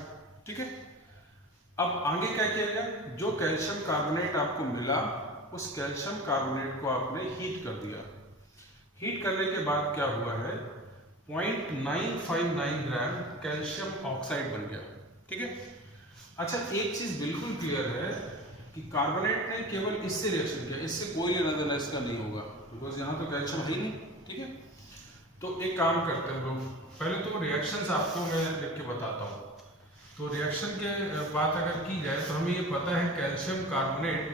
ठीक है, अब आगे क्या किया गया, जो कैल्शियम कार्बोनेट आपको मिला उस कैल्शियम कार्बोनेट को आपने हीट कर दिया। हीट करने के बाद क्या हुआ है, 0.959 ग्राम कैल्शियम ऑक्साइड बन गया। ठीक है, अच्छा एक चीज बिल्कुल क्लियर है कि कार्बोनेट ने केवल इससे रिएक्शन किया, इससे कोई लेना देना इसका नहीं होगा, बिकॉज यहाँ तो कैल्शियम है ही नहीं। ठीक है, तो एक काम करते हैं लोग, पहले तो रिएक्शंस आपको मैं लिख के बताता हूँ। तो रिएक्शन के बात अगर की जाए तो हमें ये पता है calcium carbonate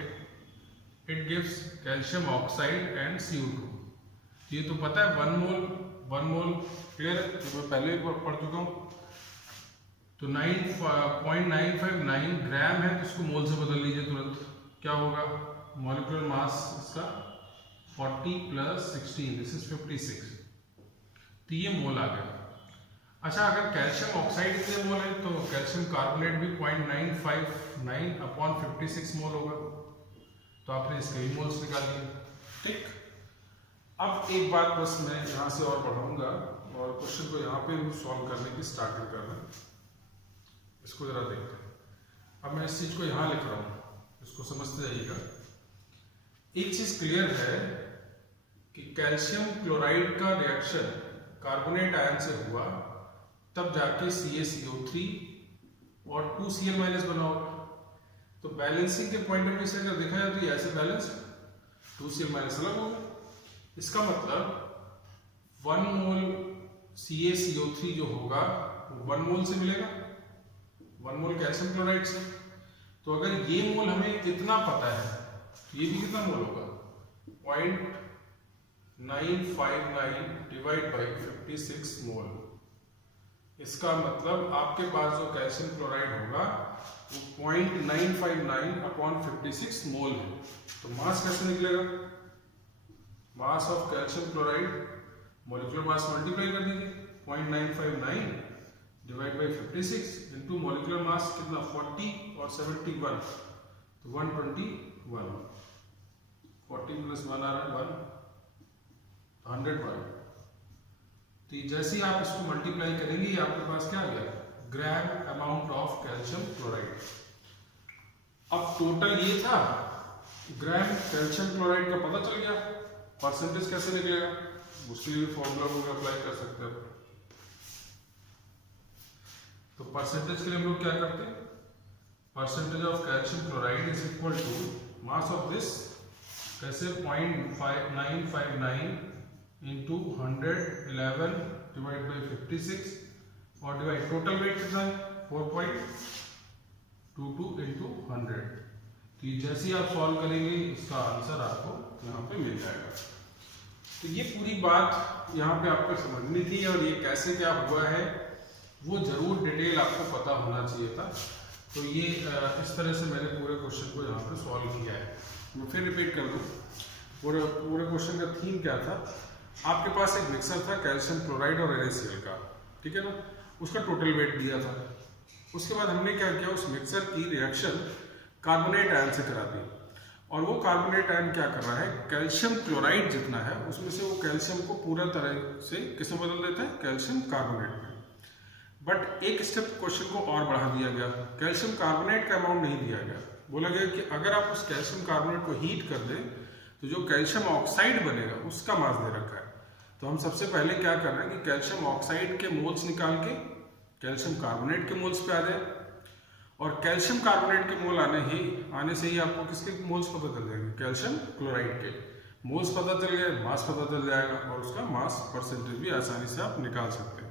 it gives calcium oxide and CO2, ये तो पता है 1 मोल क्लियर है, तो मैं पहले भी पढ़ चुका हूँ। तो 0.959 ग्राम है, तो इसको मोल से बदल लीजिए तुरंत, क्या होगा, मॉलिक्यूलर मास इसका 40 + 16 दिस इज 56, तो ये मोल आ गया। अच्छा, अगर कैल्शियम ऑक्साइड कितने मोल है तो कैल्शियम कार्बोनेट भी 0.959 अपॉन 56 मोल होगा, तो आपने इसके भी मोल्स निकाल दिए। ठीक, अब एक बात बस मैं यहाँ से और पढ़ाऊंगा और क्वेश्चन को यहाँ पे सॉल्व करने की स्टार्टिंग कर रहे हैं। इसको जरा देखते हैं। अब मैं इस चीज को यहाँ लिख रहा हूँ, इसको समझते जाइएगा। एक चीज क्लियर है कि कैल्शियम क्लोराइड का रिएक्शन कार्बोनेट आयन से हुआ, तब जाके CaCO3 और 2Cl- बना होगा। तो बैलेंसिंग के पॉइंट ऑफ व्यू से अगर देखा जाए तो ये ऐसे बैलेंस 2Cl- अलग होगा। इसका मतलब 1 मोल CaCO3 जो होगा वो 1 मोल से मिलेगा, 1 मोल कैल्शियम क्लोराइड से। तो अगर ये मोल हमें कितना पता है तो ये भी कितना मोल होगा, 0.959 डिवाइड बाई 56 मोल। इसका मतलब आपके पास जो कैल्शियम क्लोराइड होगा वो 0.959 अपॉन 56 मोल है। तो मास कैसे निकलेगा, मास of calcium chloride molecular mass multiply कर दीजिए, 0.959 divide by 56 into molecular mass कितना 40 और 71, तो 121, 40 + 1 आ रहा है 101। तो जैसे ही आप इसको मल्टीप्लाई करेंगे आपके पास क्या आ गया, ग्राम अमाउंट ऑफ कैल्शियम क्लोराइड। अब टोटल ये था, ग्राम कैल्शियम क्लोराइड का पता चल गया, परसेंटेज कैसे निकलेगा उसके लिए फॉर्मूला को अप्लाई कर सकते हैं। तो परसेंटेज के लिए हम लोग क्या करते हैं, percentage of calcium chloride is equal to mass of this, कैसे 0.959 इंटू 111 डिवाइड बाई 56 और डिवाइड, टोटल वेट कितना है 4.22 इंटू 100। तो ये जैसे ही आप सॉल्व करेंगे इसका आंसर आपको यहाँ पे मिल जाएगा। तो ये पूरी बात यहाँ पे आपको समझनी थी, और ये कैसे क्या हुआ है वो जरूर डिटेल आपको पता होना चाहिए था। तो ये इस तरह से मैंने पूरे क्वेश्चन को यहाँ पे सॉल्व किया है। मैं फिर रिपीट कर दूँ, पूरे क्वेश्चन का थीम क्या था। आपके पास एक मिक्सर था कैल्शियम क्लोराइड और NaCl का, ठीक है ना, उसका टोटल वेट दिया था। उसके बाद हमने क्या किया, उस मिक्सर की रिएक्शन कार्बोनेट आयन से करा दी, और वो कार्बोनेट आयन क्या कर रहा है, कैल्शियम क्लोराइड जितना है उसमें से वो कैल्शियम को पूरा तरह से किसमें बदल देता है, कैल्शियम कार्बोनेट में। बट एक स्टेप क्वेश्चन को और बढ़ा दिया गया, कैल्शियम कार्बोनेट का अमाउंट नहीं दिया गया। बोला गया कि अगर आप उस कैल्शियम कार्बोनेट को हीट कर दें तो जो कैल्शियम ऑक्साइड बनेगा उसका मास दे रखा है। तो हम सबसे पहले क्या कर रहे हैं कि कैल्शियम ऑक्साइड के मोल्स निकाल के कैल्शियम कार्बोनेट के मोल्स पे आ जाए, और कैल्शियम कार्बोनेट के मोल आने से ही आपको किसके मोल्स पता चल जाएंगे, कैल्शियम क्लोराइड के मोल्स पता चल गए, मास पता चल जाएगा, और उसका मास परसेंटेज भी आसानी से आप निकाल सकते हैं।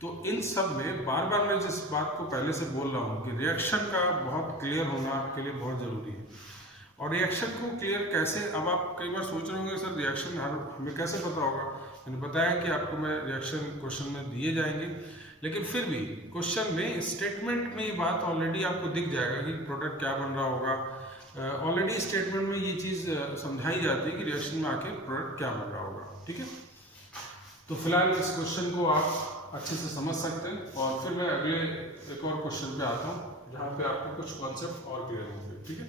तो इन सब में बार बार मैं जिस बात को पहले से बोल रहा हूँ कि रिएक्शन का बहुत क्लियर होना आपके लिए बहुत जरूरी है। और रिएक्शन को क्लियर कैसे, अब आप कई बार सोच रहे होंगे सर रिएक्शन हमें कैसे पता होगा। मैंने बताया कि आपको मैं रिएक्शन क्वेश्चन में दिए जाएंगे, लेकिन फिर भी क्वेश्चन में स्टेटमेंट में ये बात ऑलरेडी आपको दिख जाएगा कि प्रोडक्ट क्या बन रहा होगा। ऑलरेडी स्टेटमेंट में ये चीज़ समझाई जाती है कि रिएक्शन में आके प्रोडक्ट क्या बन रहा होगा, ठीक है। तो फिलहाल इस क्वेश्चन को आप अच्छे से समझ सकते हैं, और फिर मैं अगले एक और क्वेश्चन पे आता हूँ जहाँ पे आपको कुछ कॉन्सेप्ट और क्लियर होंगे, ठीक है।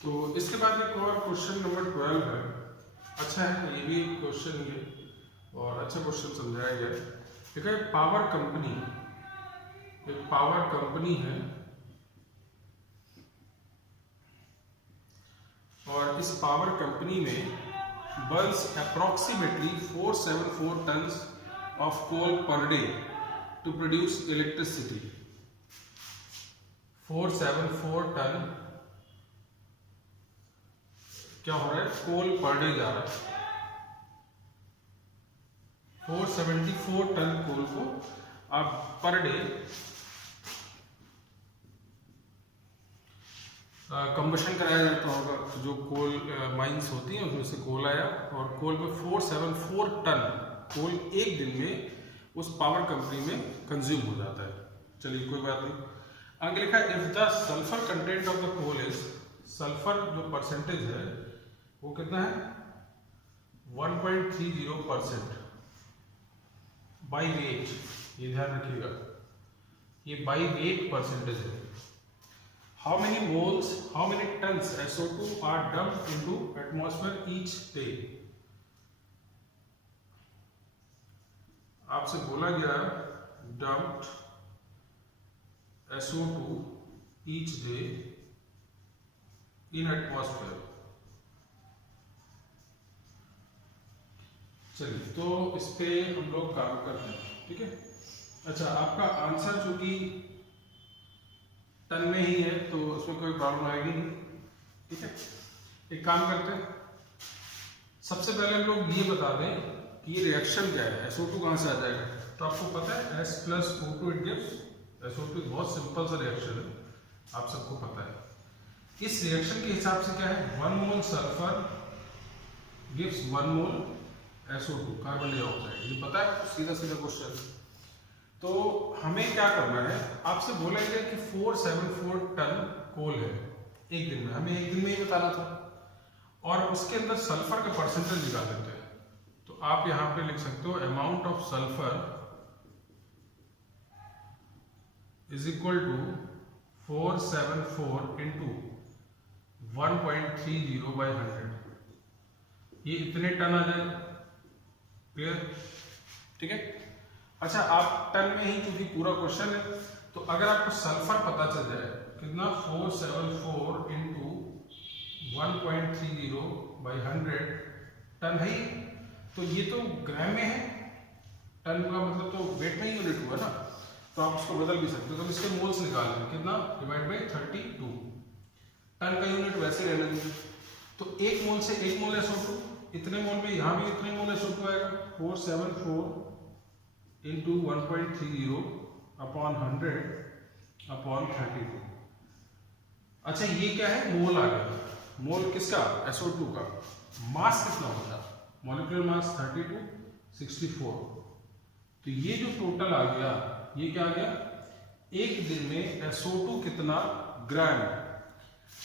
तो इसके बाद एक और क्वेश्चन नंबर 12 है। अच्छा है, ये भी क्वेश्चन ये और अच्छा क्वेश्चन समझाया गया है। देखो एक पावर कंपनी है, और इस पावर कंपनी में burns approximately 474 tons of coal per day to produce electricity। 474 ton क्या हो रहा है, कोल पर डे जा रहा है। 474 टन कोल को आप पर डे कंबशन कराया जाता होगा। तो जो कोल माइंस होती हैं उसमें से कोल आया, और कोल पे 474 टन कोल एक दिन में उस पावर कंपनी में कंज्यूम हो जाता है। चलिए कोई बात नहीं। आगे लिखा if the sulphur content of the coal is, sulphur जो परसेंटेज है वो कितना है 1.30% बाई वेट, ये ध्यान रखिएगा, ये बाई वेट परसेंटेज है। How many tons SO2 are dumped into atmosphere each day. आपसे बोला गया dumped SO2 each day in atmosphere. चलिए तो इस पे हम लोग काम करते हैं, ठीक है। अच्छा, आपका आंसर चूंकि टन में ही है तो उसमें कोई प्रॉब्लम आएगी नहीं, ठीक है। एक काम करते हैं, सबसे पहले हम लोग ये बता दें कि ये रिएक्शन क्या है, SO2 कहाँ से आ जाएगा। तो आपको पता है S+O2 इट गिव्स SO2, बहुत सिंपल सा रिएक्शन है, आप सबको पता है। इस रिएक्शन के हिसाब से क्या है, 1 मोल सल्फर गिव्स 1 मोल SO2 कार्बन डाइऑक्साइड, ये पता है, सीधा क्वेश्चन। तो हमें क्या करना है, आपसे बोला गया कि 474 टन कोल है एक दिन में, हमें एक दिन में ही बताना था, और उसके अंदर सल्फर का परसेंटेज निकाल देते हैं। तो आप यहां पे लिख सकते हो amount of sulphur is equal to 474 into 1.30/100, ये इतने टन आ जाएगा, क्लियर, ठीक है। अच्छा, आप टन में ही क्योंकि पूरा क्वेश्चन है, तो अगर आपको सल्फर पता चल जाए कितना 474 इंटू 1.30/100 टन है, तो ये तो ग्राम में है, टन का मतलब तो वेट में ही यूनिट हुआ ना, तो आप उसको बदल भी सकते हो। तो इसके मोल्स निकाल लें, कितना डिवाइड बाई 32, टन का यूनिट वैसे रहने देंगे। तो एक मोल से एक मोल SO2, इतने मोल में यहाँ भी इतने मोल SO2 आएगा, 474 इंटू 1.30 अपॉन 100 अपॉन 32। अच्छा ये क्या है, मोल आ गया। मोल किसका, SO2 का। मास कितना होता, मॉलिक्यूलर मास 32 64। तो ये जो टोटल आ गया, ये क्या आ गया, एक दिन में SO2 कितना ग्राम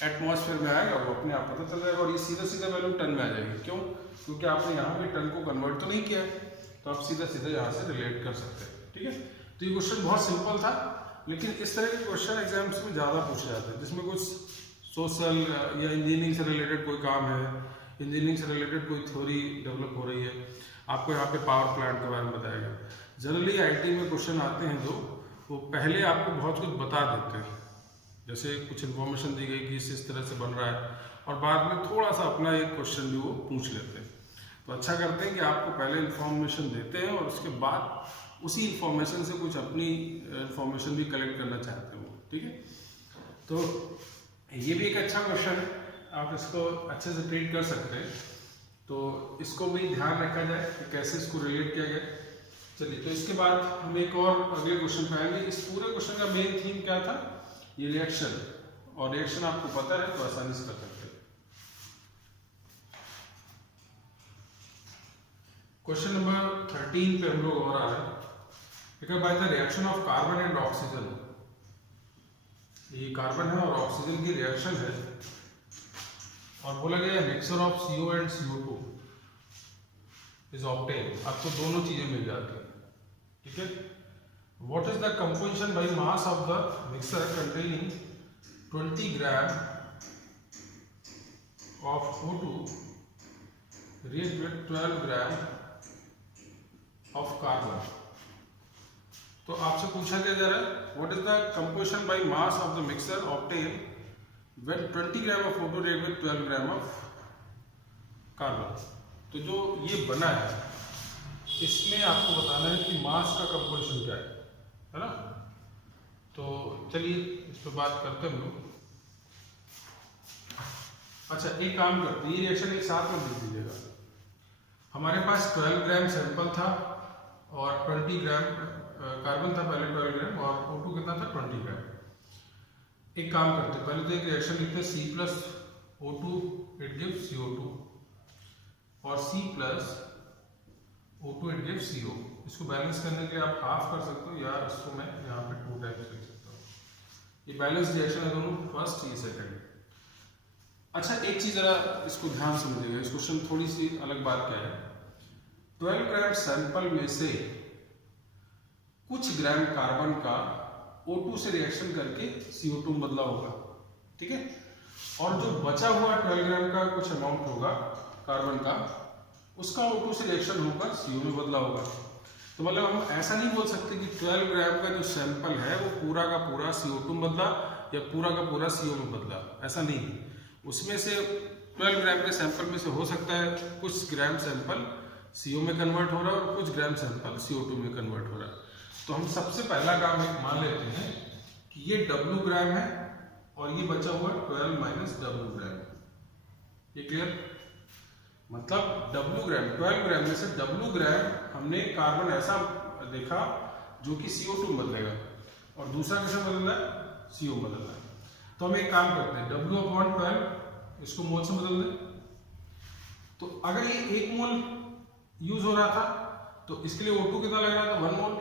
एटमॉस्फेयर में आएगा वो अपने आप पता चल जाएगा। और ये सीधा सीधा वैल्यू टन में आ जाएगी। क्यों, क्योंकि आपने यहाँ पे टन को कन्वर्ट तो नहीं किया है, तो आप सीधा सीधा यहाँ से रिलेट कर सकते हैं। ठीक है, तो ये क्वेश्चन बहुत सिंपल था, लेकिन इस तरह के क्वेश्चन एग्जाम्स में ज़्यादा पूछे जाते हैं, जिसमें कुछ सोशल या इंजीनियरिंग से रिलेटेड कोई काम है, इंजीनियरिंग से रिलेटेड कोई थ्योरी डेवलप हो रही है, आपको यहाँ पे पावर प्लांट के बारे में बताया गया। जनरली IT में क्वेश्चन आते हैं जो वो पहले आपको बहुत कुछ बता देते हैं, जैसे कुछ इन्फॉर्मेशन दी गई कि इस तरह से बन रहा है, और बाद में थोड़ा सा अपना एक क्वेश्चन भी वो पूछ लेते हैं। तो अच्छा करते हैं कि आपको पहले इन्फॉर्मेशन देते हैं और उसके बाद उसी इन्फॉर्मेशन से कुछ अपनी इन्फॉर्मेशन भी कलेक्ट करना चाहते हैं वो। ठीक है, तो ये भी एक अच्छा क्वेश्चन है, आप इसको अच्छे से ट्रीट कर सकते हैं। तो इसको भी ध्यान रखा जाए कि कैसे इसको रिलेट किया गया। चलिए, तो इसके बाद हम एक और अगले क्वेश्चन पे आएंगे। इस पूरे क्वेश्चन का मेन थीम क्या था, ये रिएक्शन, और रिएक्शन आपको पता है तो आसानी से कर सकते हैं। क्वेश्चन नंबर 13 पे हम लोग और आ रहे हैं। By the reaction of carbon and oxygen, ये कार्बन है और ऑक्सीजन की रिएक्शन है, और बोला गया mixture of CO and CO2 is obtain. आपको दोनों चीजें मिल जाती है। ठीक है, what is the composition by mass of the mixture containing 20 gram of O2 react with 12 gram of carbon. तो आपसे पूछा क्या जा रहा है, what is the composition by mass of the mixture obtain when 20 gram of O2 react with 12 gram of carbon. तो जो ये बना है इसमें आपको बताना है कि मास का कंपोजिशन क्या है ना। तो चलिए इस पर बात करते हैं हम लोग। अच्छा, एक काम करते हैं, ये रिएक्शन एक साथ में लिख दीजिएगा। हमारे पास 12 ग्राम सैंपल था और 20 ग्राम कार्बन था, पहले 12 ग्राम, और O2 कितना था, 20 ग्राम। एक काम करते हैं, पहले तो एक रिएक्शन लिखते हैं, C plus O2 it gives CO2, और C plus O2 it gives CO। इसको बैलेंस करने के लिए आप हाफ कर सकते हो, या इसको मैं यहाँ पे 2 टाइम्स लिख सकता हूँ। ये बैलेंस रिएक्शन है दोनों, फर्स्ट ये सेकंड। अच्छा, एक चीज जरा इसको ध्यान समझिएगा, इस क्वेश्चन थोड़ी सी अलग बात क्या है। 12 ग्राम सैंपल में से कुछ ग्राम कार्बन का O2 से रिएक्शन करके CO2 में बदला होगा। ठीक है, और जो बचा हुआ 12 ग्राम का कुछ अमाउंट होगा कार्बन का, उसका O2 से रिएक्शन होकर CO में बदला होगा। तो मतलब हम ऐसा नहीं बोल सकते कि 12 ग्राम का जो सैंपल है वो पूरा का पूरा CO2 में बदला या पूरा का पूरा CO में बदला, ऐसा नहीं। उसमें से 12 ग्राम के सैंपल में से हो सकता है कुछ ग्राम सैंपल CO में कन्वर्ट हो रहा है और कुछ ग्राम सैंपल CO2 में कन्वर्ट हो रहा है। तो हम सबसे पहला काम एक मान लेते हैं कि ये W ग्राम है और ये बचा हुआ 12 माइनस W ग्राम। ये क्लियर, मतलब W ग्राम, 12 ग्राम में से W ग्राम हमने कार्बन ऐसा देखा जो कि CO2 में बदलेगा, और दूसरा किसमें बदल रहा है, CO में बदल रहा है। तो हम एक काम करते हैं, W/12 इसको मोल से बदल दें। तो अगर ये 1 मोल यूज हो रहा था तो इसके लिए O2 कितना लग रहा था, 1 मोल।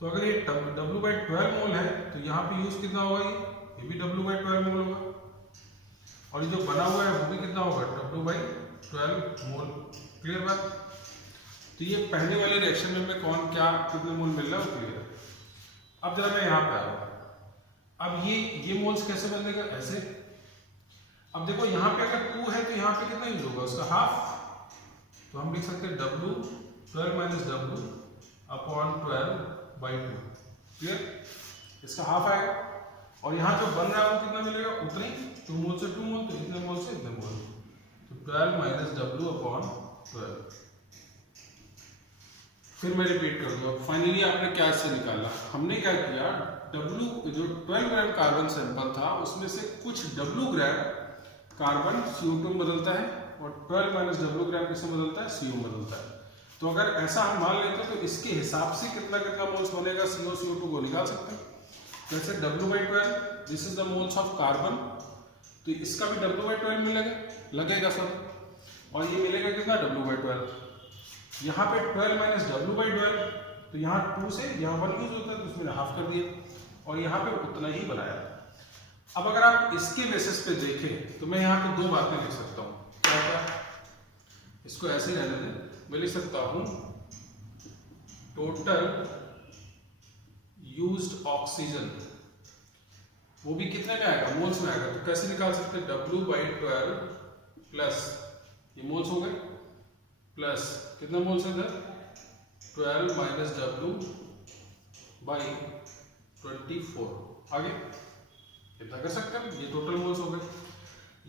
तो अगर ये W/12 मोल है तो यहाँ पे यूज कितना होगा, ये भी W/12 मोल होगा, और ये जो बना हुआ है वो भी कितना होगा, W/12 मोल। क्लियर बात। तो ये पहले वाले रिएक्शन में कौन क्या कितने मोल मिल रहा है वो क्लियर है। अब जरा मैं यहाँ पे आ रहा हूँ, अब ये मोल्स कैसे बदलेगा, ऐसे। अब देखो यहाँ पे अगर 2 है तो यहाँ पे कितना यूज होगा, उसका हाफ। तो हम लिख सकते हैं W12 माइनस W/12/2। क्लियर, इसका हाफ आएगा, और यहाँ जो बन रहा है वो कितना मिलेगा, उतना ही, 2 मोल से 2 मोल, तो इतने मोल से इतने मोल, तो 12 माइनस W/12। फिर मैं रिपीट कर दूंगा। फाइनली आपने क्या इससे निकाला, हमने क्या किया, W जो 12 ग्राम कार्बन सैंपल था उसमें से कुछ W ग्राम कार्बन CO2 में बदलता है, और 12 माइनस W ग्राम किसमें बदलता है, CO में बदलता है। तो अगर ऐसा हम मान लेते तो इसके हिसाब से कितना कितना मोल्स बनेगा CO CO2 को निकाल सकते हैं। जैसे W/12 this is the moles of carbon, तो इसका भी W/12 मिलेगा, लगेगा सर, और ये मिलेगा कितना W/12। यहाँ पे 12 माइनस W/12, तो यहाँ 2 से यहाँ 1 यूज होता है तो उसमें हाफ कर दिया और यहाँ पे उतना ही बनाया। अब अगर आप इसके बेसिस पे देखें तो मैं यहाँ पे दो बातें लिख सकता हूँ। क्या क्या, इसको ऐसे रहने दें, मैं लिख सकता हूँ टोटल यूज्ड ऑक्सीजन, वो भी कितने में आएगा, मोल्स में आएगा। तो कैसे निकाल सकते हैं, W/12 प्लस ये मोल्स हो गए, प्लस कितना मोल्स है इधर 12 माइनस W/24 आगे कितना कर सकते हैं, ये टोटल मोल्स हो गए।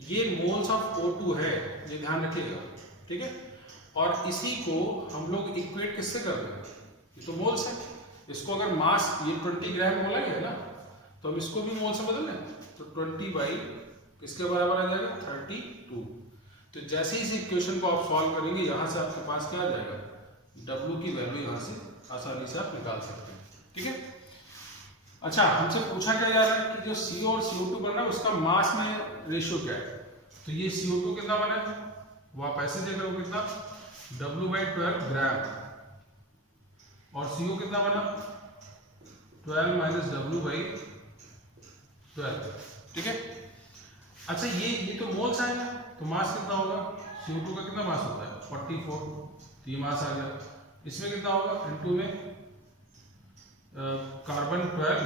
ये मोल्स ऑफ O2 है, ये ध्यान रखिएगा, ठीक है। और इसी को हम लोग इक्वेट किससे कर रहे हैं, ये तो मोल्स है, इसको अगर मास ये 20 ग्राम बोला गया है ना, तो हम इसको भी मोल से बदल लें तो 20 बाई किसके बराबर आ जाएगा 32। तो जैसे ही इस इक्वेशन को आप सॉल्व करेंगे यहाँ से आपके पास क्या आ जाएगा, W की वैल्यू यहाँ से आसानी से आप निकाल सकते हैं, ठीक है। अच्छा, हमसे पूछा क्या जा रहा है कि जो CO और CO2 बन रहा है उसका मास में रेशियो क्या है। तो ये CO2 कितना बना है वो आप ऐसे देख रहे हो कितना W/12 ग्राम, और CO कितना बना 12 माइनस W/12, ठीक है। अच्छा, ये तो मोल्स आएगा, तो मास कितना होगा, CO2 का कितना मास होता है 44, तो ये मास आ गया। इसमें कितना होगा N2 में कार्बन 12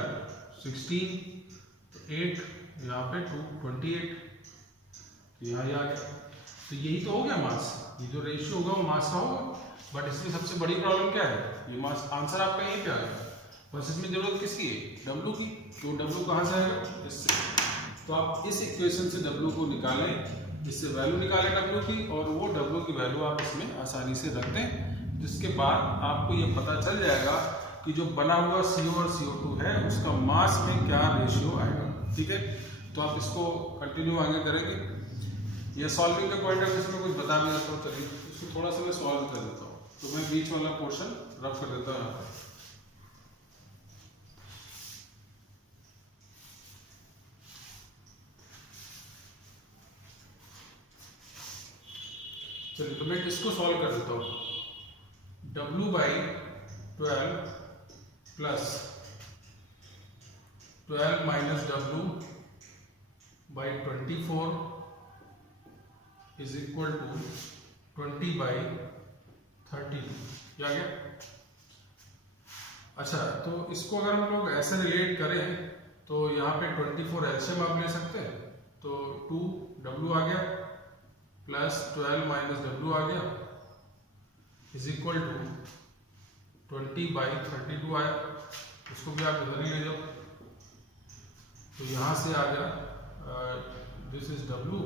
16, तो 8 यहाँ पे 2 28, तो यहाँ आ गया। तो यही तो हो गया मास, ये जो रेशियो होगा वो मास का होगा। बट इसमें सबसे बड़ी प्रॉब्लम क्या है, ये मास आंसर आपका यही पे आ गया, बस इसमें जरूरत किसकी है, W की। तो W कहाँ से आएगा, इससे। तो आप इस इक्वेशन से W को निकालें, इससे वैल्यू निकालें W की, और वो W की वैल्यू आप इसमें आसानी से रख दें, जिसके बाद आपको ये पता चल जाएगा कि जो बना हुआ CO और CO2 है उसका मास में क्या रेशियो आएगा, ठीक है। तो आप इसको कंटिन्यू आगे करेंगे। ये सॉल्विंग का पॉइंट ऑफ व्यू से मैं कुछ बता भी देता हूँ, चलिए इसको थोड़ा सा मैं सॉल्व कर देता हूँ। तो मैं बीच वाला पोर्शन रफ कर देता हूँ यहाँ पर। चलिए, तो मैं इसको सॉल्व कर देता हूँ। W/12 plus 12 minus W/24 is equal to 20/32, क्या गया। अच्छा, तो इसको अगर हम लोग ऐसे रिलेट करें तो यहाँ पे 24 एलसीएम आप ले सकते हैं, तो 2W आ गया प्लस 12 माइनस W आ गया इज इक्वल टू 20/32 आया। इसको भी आप इधर ही ले जाओ, तो यहाँ से आ गया this is W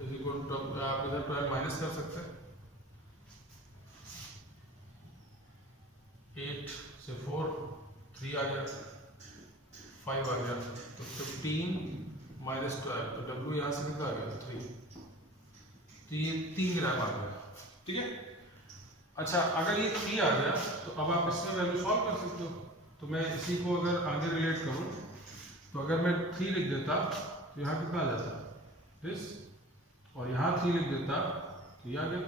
is equal to, आप इधर 12 माइनस कर सकते हैं, 8 से 4 3 आ गया, 5 आ गया, तो 15 माइनस 12, तो W यहाँ से कितना आ गया 3, तो ये 3 ग्राम आ गया, ठीक है। अच्छा, अगर ये 3 आ गया तो अब आप इसमें वैल्यू सॉल्व कर सकते हो। तो मैं इसी को अगर आगे रिलेट करूं तो अगर मैं 3 लिख देता तो यहाँ कितना आ जाता दिस, और यहाँ 3 लिख देता तो ये आ गया।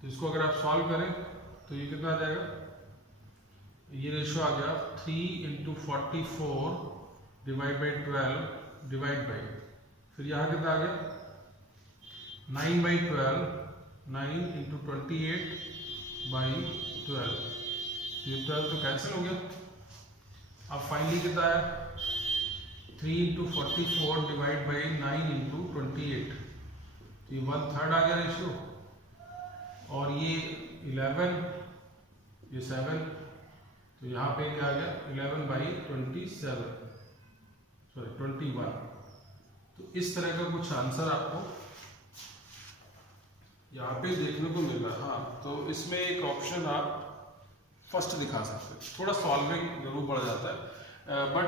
तो इसको अगर आप सॉल्व करें तो ये कितना आ जाएगा, ये रेशियो आ गया 3 × 44 डिवाइड बाई 12 डिवाइड बाई, फिर यहाँ कितना आ गया 9/12, 9 × 28/12, तो ये 12 तो कैंसिल हो गया। अब फाइनली कितना है 3 × 44 डिवाइड बाई 9 × 28, तो ये 1/3 आ गया रेशियो, और ये 11 ये 7, तो यहाँ पे क्या आ गया 11/27 सॉरी 21। तो इस तरह का कुछ आंसर आपको यहाँ पे देखने को मिल रहा है। हाँ, तो इसमें एक ऑप्शन आप फर्स्ट दिखा सकते हैं, थोड़ा सॉल्विंग जरूर बढ़ जाता है, बट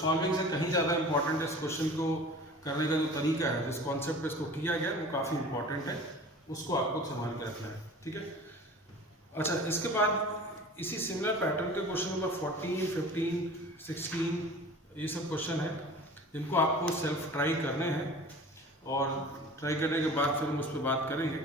सॉल्विंग से कहीं ज़्यादा इंपॉर्टेंट है इस क्वेश्चन को करने का जो तरीका है, जिस कॉन्सेप्ट पे इसको किया गया वो काफ़ी इंपॉर्टेंट है, उसको आपको संभाल के रखना है, ठीक है। अच्छा, इसके बाद इसी सिमिलर पैटर्न के क्वेश्चन नंबर 14, 15, 16 ये सब क्वेश्चन है जिनको आपको सेल्फ ट्राई करने हैं और ट्राई करने के बाद फिर हम उस पर बात करेंगे।